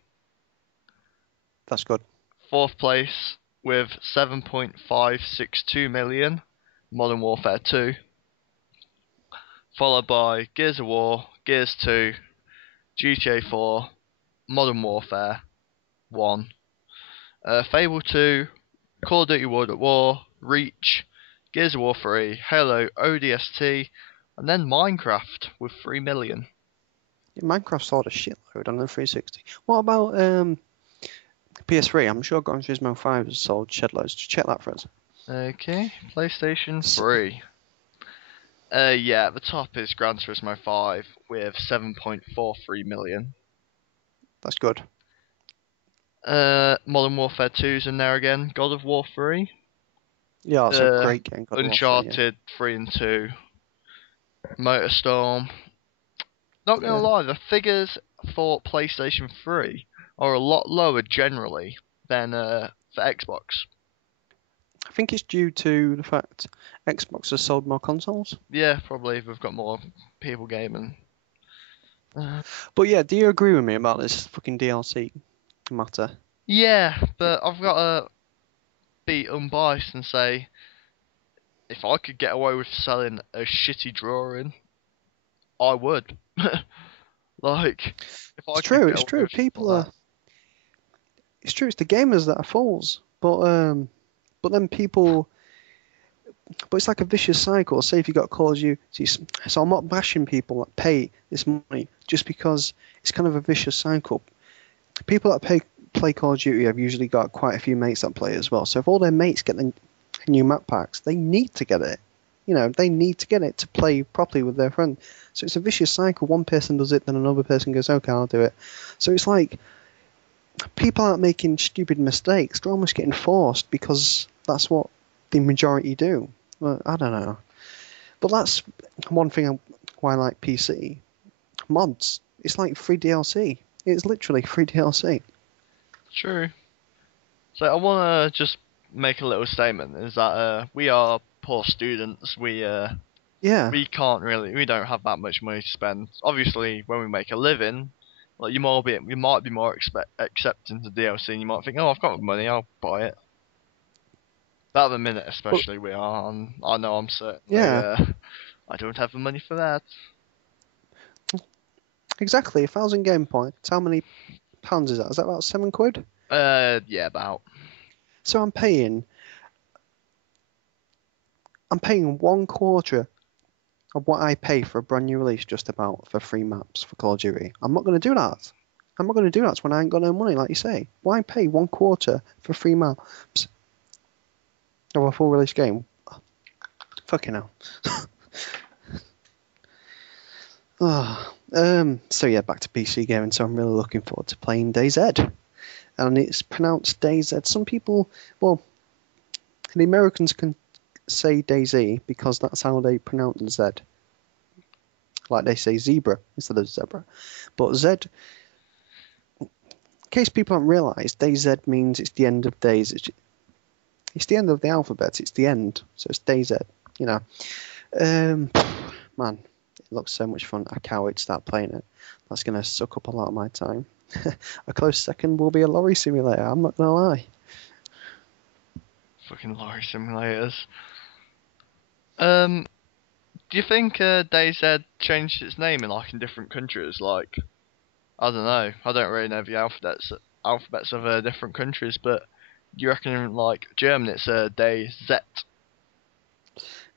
That's good. Fourth place with 7.562 million Modern Warfare 2. Followed by Gears of War, Gears 2, GTA 4, Modern Warfare 1, Fable 2, Call of Duty World at War, Reach, Gears of War 3, Halo ODST, and then Minecraft with 3 million. Yeah, Minecraft sold a shitload on the 360. What about PS3? I'm sure Gran Turismo 5 has sold shitloads. Just check that for us. Okay, PlayStation 3. Yeah, at the top is Gran Turismo 5 with 7.43 million. That's good. Modern Warfare 2's in there again. God of War 3. Yeah, that's a great game. God of War 3, yeah. Uncharted 3 and 2. Motorstorm. Not gonna lie, the figures for PlayStation 3 are a lot lower generally than for Xbox. I think it's due to the fact Xbox has sold more consoles. Yeah, probably we've got more people gaming. But yeah, do you agree with me about this fucking DLC matter? Yeah, but I've got to be unbiased and say, if I could get away with selling a shitty drawing, I would. Like, if I It's could true. get It's away true. with stuff People like are. It's true. It's the gamers that are fools. But then people. But it's like a vicious cycle. Say if you got Call of Duty, so I'm not bashing people that pay this money just because it's kind of a vicious cycle. People that play Call of Duty have usually got quite a few mates that play as well. So if all their mates get the new map packs, they need to get it. You know, they need to get it to play properly with their friend. So it's a vicious cycle. One person does it, then another person goes, okay, I'll do it. So it's like people aren't making stupid mistakes. They're almost getting forced because that's what the majority do. Well, I don't know. But that's one thing why I like PC. Mods. It's like free DLC. It's literally free DLC. True. So I want to just make a little statement: is that we are poor students. We Yeah. we don't have that much money to spend. Obviously, when we make a living, like you might be more accepting to DLC, and you might think, oh, I've got money, I'll buy it. But at the minute, especially, we are. And I know I'm certainly. Yeah. I don't have the money for that. Exactly. 1,000 game points. How many pounds is that? Is that about £7? Yeah, about. So I'm paying 1/4 of what I pay for a brand new release just about for free maps for Call of Duty. I'm not going to do that. I'm not going to do that when I ain't got no money, like you say. Why pay 1/4 for 3 maps of a full release game? Fucking hell. So yeah, back to PC gaming. So I'm really looking forward to playing DayZ, and it's pronounced DayZ. Some people, well, the Americans can say DayZ because that's how they pronounce Z. Like they say zebra instead of zebra. But Z, in case people haven't realised, DayZ means it's the end of days. It's the end of the alphabet. It's the end. So it's DayZ. You know, man, it looks so much fun. I can't wait to start playing it. That's gonna suck up a lot of my time. A close second will be a lorry simulator. I'm not gonna lie. Fucking lorry simulators. Do you think DayZ changed its name in different countries? Like, I don't know. I don't really know the alphabets of different countries, but do you reckon in like German it's DayZ?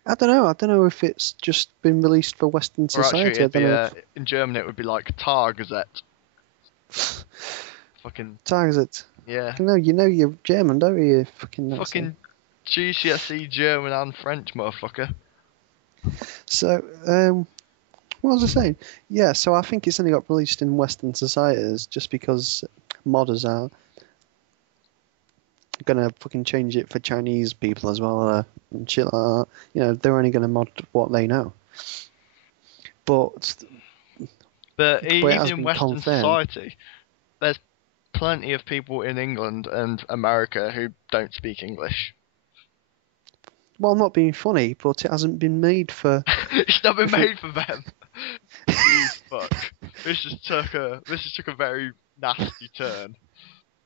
I don't know. I don't know if it's just been released for Western Or actually, society. I it'd don't be know. in German it would be like Tagesett. Fucking Target. yeah. No, you know you're German, don't you? You fucking Nazi. Fucking GCSE German and French, motherfucker. So, what was I saying? Yeah, so I think it's only got released in Western societies just because modders are gonna fucking change it for Chinese people as well, and shit like that. You know, they're only gonna mod what they know. But But it even has in been Western confirmed. society, there's plenty of people in England and America who don't speak English. Well, I'm not being funny, but it hasn't been made for. It's not been for made for them. You fuck. This just took a very nasty turn.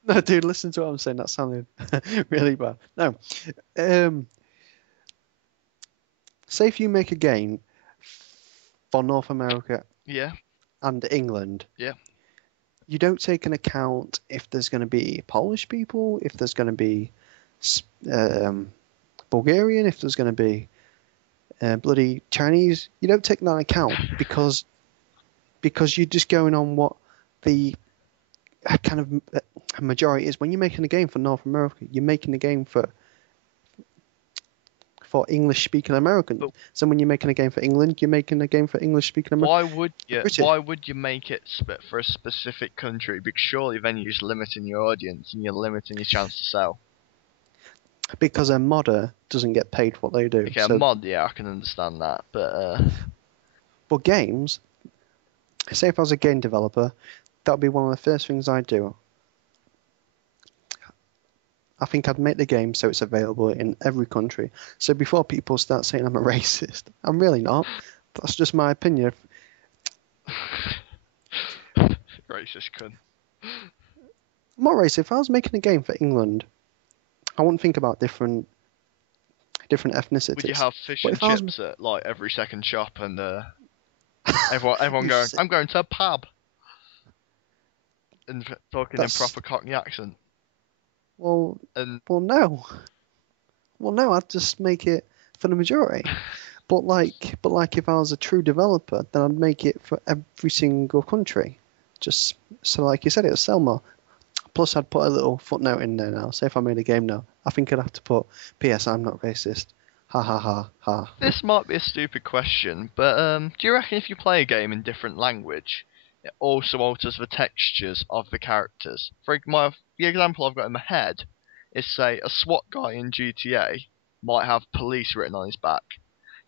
No, dude, listen to what I'm saying. That sounded really bad. No, um, say if you make a game for North America Yeah, and England, yeah. you don't take an account if there's going to be Polish people, if there's going to be um, Bulgarian, if there's going to be bloody Chinese. You don't take that account because you're just going on what the kind of majority is. When you're making a game for North America, you're making a game for English-speaking Americans. But So when you're making a game for England, you're making a game for English-speaking why Americans. would you? British. Why would you make it for a specific country? Because surely then you're just limiting your audience and you're limiting your chance to sell. Because a modder doesn't get paid for what they do. Okay, a mod, yeah, I can understand that, But games, say if I was a game developer, that would be one of the first things I'd do. I think I'd make the game so it's available in every country. So before people start saying I'm a racist, I'm really not. That's just my opinion. racist cunt. I'm not racist. If I was making a game for England, I wouldn't think about different ethnicities. Would you have fish But and if I was- chips at like every second shop and everyone going, I'm going to a pub, and talking in proper Cockney accent? Well, And no. Well, no, I'd just make it for the majority. But if I was a true developer, then I'd make it for every single country. Just so, like you said, it'll sell more. Plus, I'd put a little footnote in there now. Say if I made a game now, I think I'd have to put, P.S. I'm not racist. Ha ha ha ha. this might be a stupid question, but do you reckon if you play a game in different language, it also alters the textures of the characters? The example I've got in my head is, say, a SWAT guy in GTA might have police written on his back.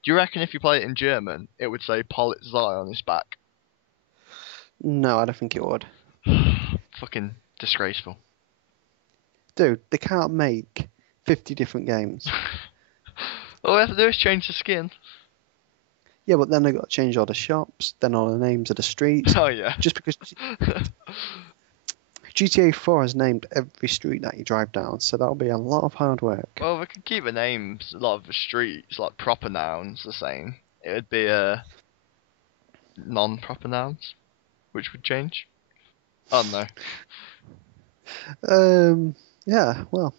Do you reckon if you play it in German, it would say Polizei on his back? No, I don't think it would. Fucking disgraceful. Dude, they can't make 50 different games. All we have to do is change the skin. Yeah, but then they got to change all the shops, then all the names of the streets. Oh yeah. Just because GTA 4 has named every street that you drive down, so that'll be a lot of hard work. Well, we could keep the names, a lot of the streets, like proper nouns, the same. It would be non-proper nouns, which would change. Oh no. Yeah, well,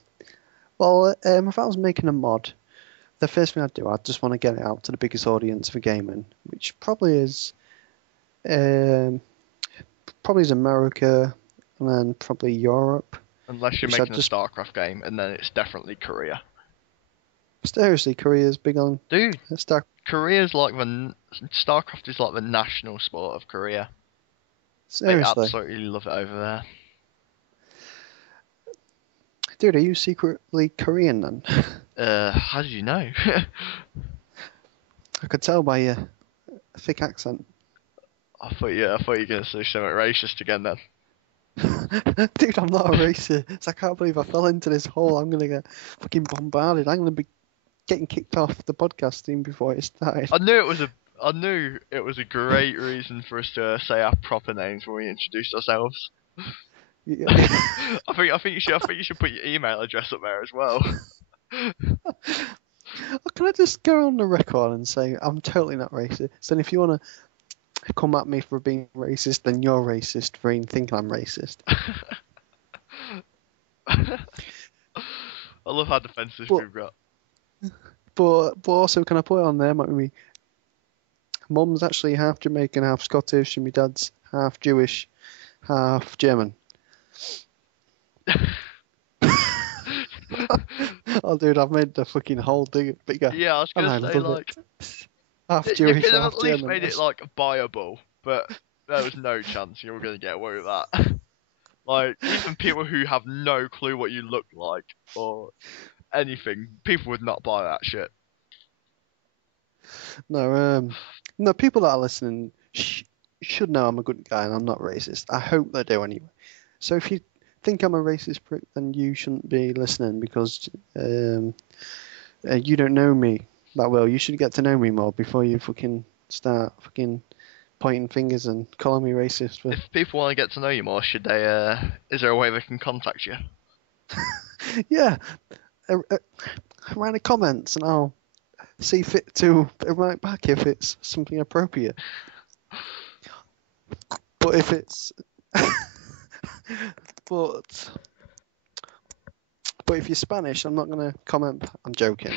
if I was making a mod, the first thing I'd do, I'd just want to get it out to the biggest audience for gaming, which probably is probably is America, and then probably Europe. Unless you're Which I making a just StarCraft game, and then it's definitely Korea. seriously, Korea's big on Dude, Star. Korea's like StarCraft is like the national sport of Korea. They Seriously, absolutely love it over there. dude, are you secretly Korean then? How did you know? I could tell by your thick accent. I thought you were gonna say something racist again then. Dude, I'm not a racist. I can't believe I fell into this hole. I'm gonna get fucking bombarded. I'm gonna be getting kicked off the podcasting before it started. I knew it was a great reason for us to say our proper names when we introduced ourselves. Yeah. I think you should put your email address up there as well. Can I just go on the record and say I'm totally not racist? And if you wanna come at me for being racist, then you're racist for even thinking I'm racist. I love how defensive But- we've got. But also, can I put it on there? My mum's actually half Jamaican, half Scottish, and my dad's half Jewish, half German. Oh, dude, I've made the fucking hole bigger. Yeah, I was And I gonna say love like it. Half you Jewish, could have half at least German. made it like buyable, but there was no chance you were gonna get away with that. Like even people who have no clue what you look like or anything, people would not buy that shit. No, people that are listening should know I'm a good guy and I'm not racist. I hope they do anyway. So if you think I'm a racist prick, then you shouldn't be listening because you don't know me that well. You should get to know me more before you fucking start fucking pointing fingers and calling me racist. For... If people want to get to know you more, should they? Is there a way they can contact you? Yeah, write the comments and I'll see fit to write back if it's something appropriate. But if it's but if you're Spanish, I'm not gonna comment. I'm joking.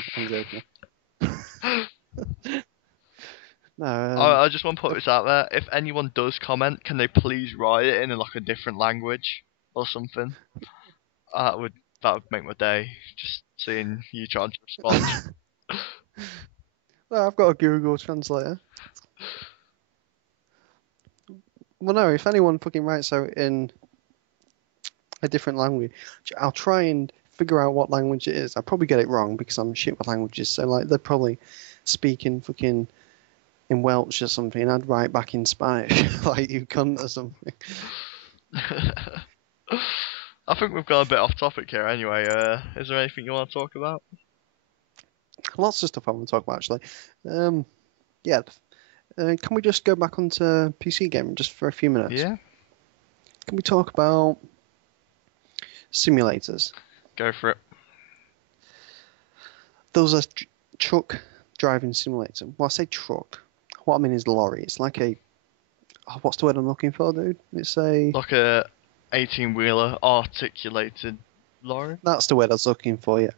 No, I just want to put this out there. If anyone does comment, can they please write it in like a different language or something? That would make my day. Just seeing you trying to respond. well, I've got a Google Translator. Well, no, if anyone fucking writes out in a different language, I'll try and figure out what language it is. I'll probably get it wrong because I'm shit with languages. So like they're probably speaking fucking in Welsh or something, and I'd write back in Spanish like you cunt or something. I think we've got a bit off topic here anyway. Is there anything you want to talk about? Lots of stuff I want to talk about actually. Yeah. Can we just go back onto PC gaming just for a few minutes? Yeah. Can we talk about simulators? Go for it. There's a truck driving simulator. Well, I say truck. What I mean is lorry. It's like a... Oh, what's the word I'm looking for, dude? It's a... Like a 18-wheeler articulated lorry? That's the word I was looking for, yeah.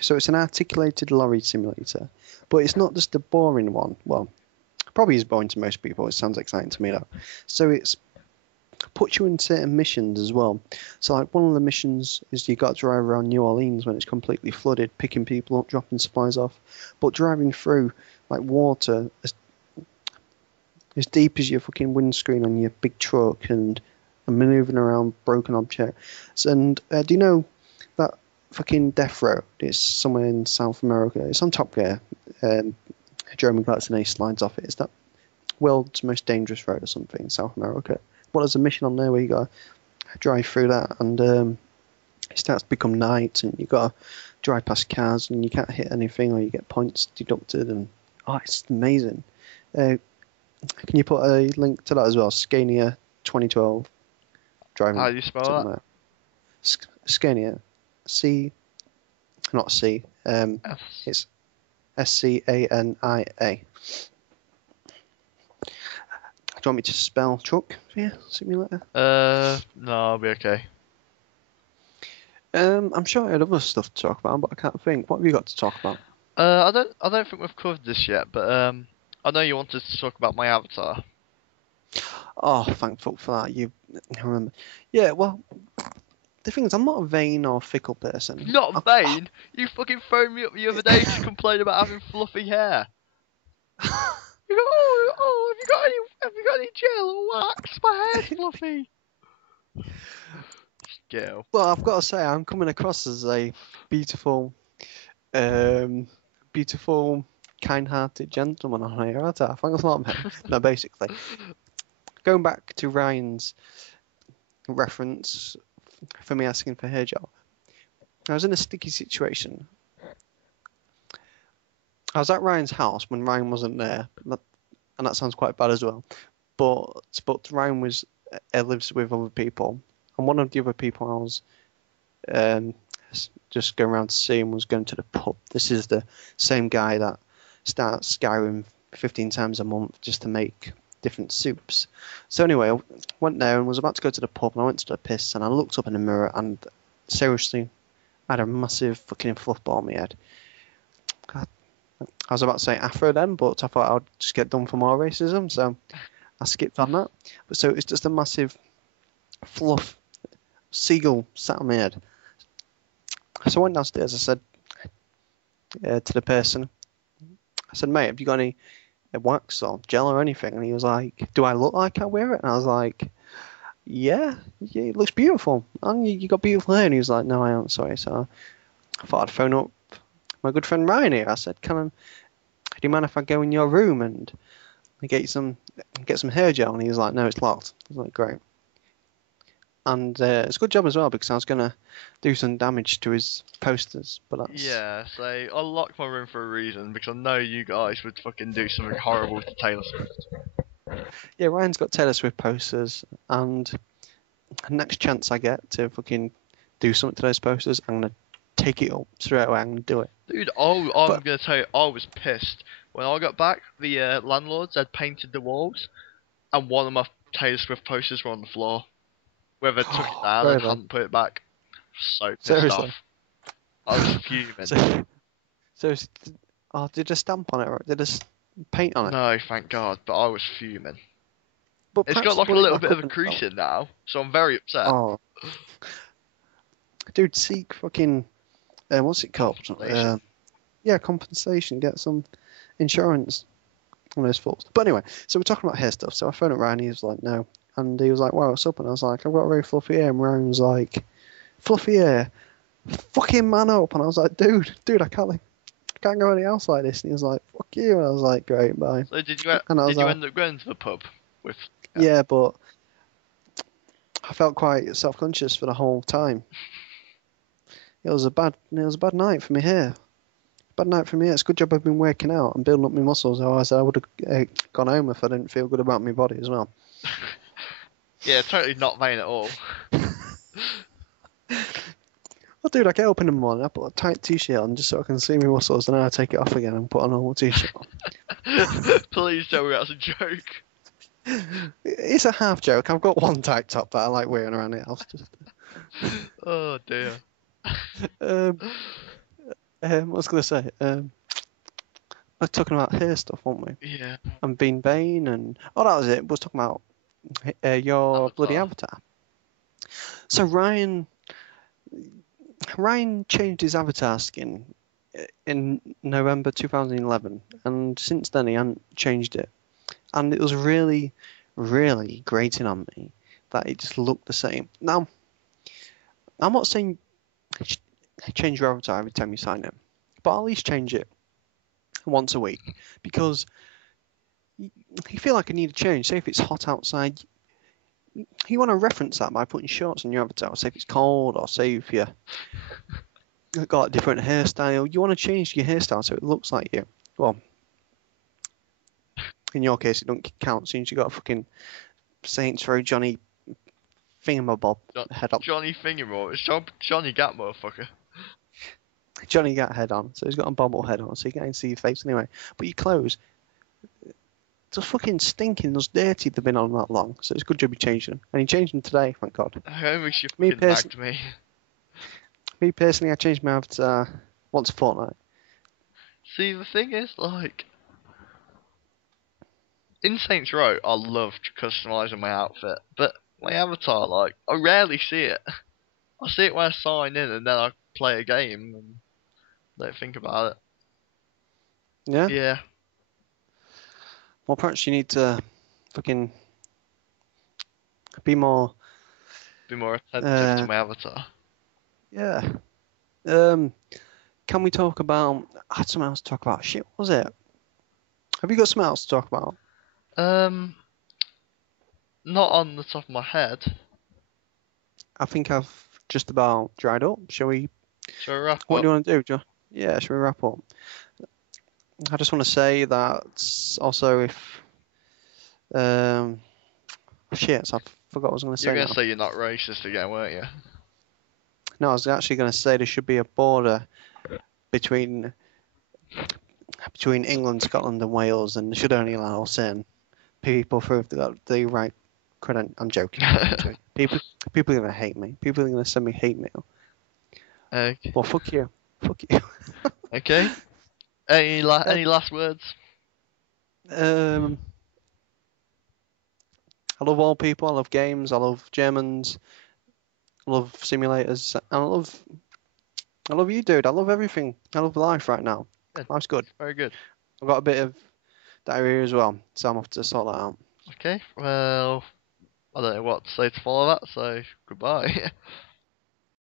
So it's an articulated lorry simulator. But it's not just a boring one. Well, probably is boring to most people. It sounds exciting to me, though. So it's puts you in certain missions as well. So like one of the missions is you got to drive around New Orleans when it's completely flooded, picking people up, dropping supplies off. But driving through like water as deep as your fucking windscreen on your big truck and manoeuvring around broken objects. And do you know that fucking Death Row is somewhere in South America? It's on Top Gear. Joe McGlatson slides off it. It's that world's most dangerous road or something in South America. Well, there's a mission on there where you got to drive through that, and it starts to become night, and you got to drive past cars, and you can't hit anything, or you get points deducted, and it's amazing. Can you put a link to that as well? Scania 2012 driving. How do you spell that? Scania, not C. It's SCANIA. Do you want me to spell truck for you, simulator? No, I'll be okay. I'm sure I had other stuff to talk about, but I can't think. What have you got to talk about? I don't think we've covered this yet, but I know you wanted to talk about my avatar. Oh, thank fuck for that. You I remember? Yeah. Well, the thing is, I'm not a vain or fickle person. Not vain. You fucking phoned me up the other day to complain about having fluffy hair. You go, oh, have you got any gel or wax? My hair's fluffy. Girl. Well, I've got to say, I'm coming across as a beautiful, um, beautiful, kind-hearted gentleman on here, aren't I? I think that's what I meant. No, basically, going back to Ryan's reference for me asking for hair gel, I was in a sticky situation. I was at Ryan's house when Ryan wasn't there, and that sounds quite bad as well. But Ryan lives with other people, and one of the other people I was um, just going around to see him was going to the pub. This is the same guy that starts Skyrim 15 times a month just to make different soups. So anyway, I went there and was about to go to the pub, and I went to the piss, and I looked up in the mirror, and seriously, I had a massive fucking fluff ball on my head. I was about to say afro then, but I thought I'd just get done for more racism, so I skipped on that. But so it's just a massive fluff seagull sat on my head. So I went downstairs. I said to the person, I said, mate, have you got any wax or gel or anything? And he was like, do I look like I wear it? And I was like, yeah, it looks beautiful. And you got beautiful hair. And he was like, no, I don't, sorry. So I thought I'd phone up my good friend Ryan here. I said, do you mind if I go in your room and get some hair gel? And he was like, no, it's locked. I was like, great. And it's a good job as well, because I was going to do some damage to his posters, but that's... Yeah, so I locked my room for a reason, because I know you guys would fucking do something horrible to Taylor Swift. Yeah, Ryan's got Taylor Swift posters, and the next chance I get to fucking do something to those posters, I'm going to take it up straight away. I'm going to do it. Dude, I'm going to tell you, I was pissed. When I got back, the landlords had painted the walls, and one of my Taylor Swift posters were on the floor. Whoever took it down and hadn't put it back. So pissed Seriously? off. I was fuming. Did they stamp on it, or did they paint on it? No, thank God, but I was fuming. But It's got like a little bit of a crease in now, so I'm very upset. Oh. Dude, seek fucking... what's it called? Compensation. Get some insurance on those faults. But anyway, so we're talking about hair stuff. So I phoned up Ryan, he was like, no. And he was like, wow, what's up? And I was like, I've got very fluffy hair. And Ryan was like, fluffy hair? Fucking man up. And I was like, dude, I can't go anywhere else like this. And he was like, fuck you. And I was like, great, bye. So did you end up going to the pub with... Yeah, but I felt quite self-conscious for the whole time. It was a bad night for me hair. Bad night for me. It's a good job I've been working out and building up my muscles. Otherwise, I would have gone home if I didn't feel good about my body as well. Yeah, totally not vain at all. Well, dude, I get up in the morning, I put a tight t-shirt on just so I can see my muscles, and then I take it off again and put a normal t-shirt on. Please tell me that's a joke. It's a half joke. I've got one tight top that I like wearing around the house. Oh dear. What was I going to say? We're talking about hair stuff, weren't we? Yeah. And being vain and... Oh, that was it. We was talking about your bloody avatar. So Ryan changed his avatar skin in November 2011, and since then he hasn't changed it. And it was really, really grating on me that it just looked the same. Now, I'm not saying change your avatar every time you sign in, but at least change it once a week, because you feel like I need a change. Say if it's hot outside, you want to reference that by putting shorts on your avatar. Say if it's cold, or say if you've got a different hairstyle, you want to change your hairstyle so it looks like you. Well, in your case, it don't count since you got a fucking Saints Row Johnny Thingamabob head on. Johnny Thingamabob. It's Johnny Gat, motherfucker. Johnny Gat head on, so he's got a bobble head on, so you can't see your face anyway. But your clothes, just fucking stinking, just dirty. They've been on that long, so it's a good job you changed them. And he changed them today, thank God. I wish you fucking bagged me. Me personally, I change my avatar once a fortnight. See, the thing is, like, in Saints Row, I loved customizing my outfit, but my avatar, like, I rarely see it. I see it when I sign in, and then I play a game and don't think about it. Yeah. Yeah, Well, perhaps you need to fucking be more. be more attentive to Uh, my avatar. yeah. Um. Can we talk about? I had something else to talk about. Shit, what was it? Have you got something else to talk about? Um, not on the top of my head. I think I've just about dried up. Shall we? Shall we wrap What up? do you want to do, Joe? Yeah, shall we wrap up? I just want to say that also if um shit, I forgot what I was going to You're say gonna now. say you're not racist again, weren't you? No, I was actually going to say there should be a border between England, Scotland, and Wales, and they should only allow us in people who have got the right credit. I'm joking. I'm joking. People are going to hate me. People are going to send me hate mail. Okay. Well, fuck you. Fuck you. Okay. Any last words? Um, I love all people. I love games. I love Germans. I love simulators. I love you, dude. I love everything. I love life right now. Good. Life's good. Very good. I've got a bit of diarrhea as well, so I'm off to sort that out. Okay. Well, I don't know what to say to follow that. So goodbye.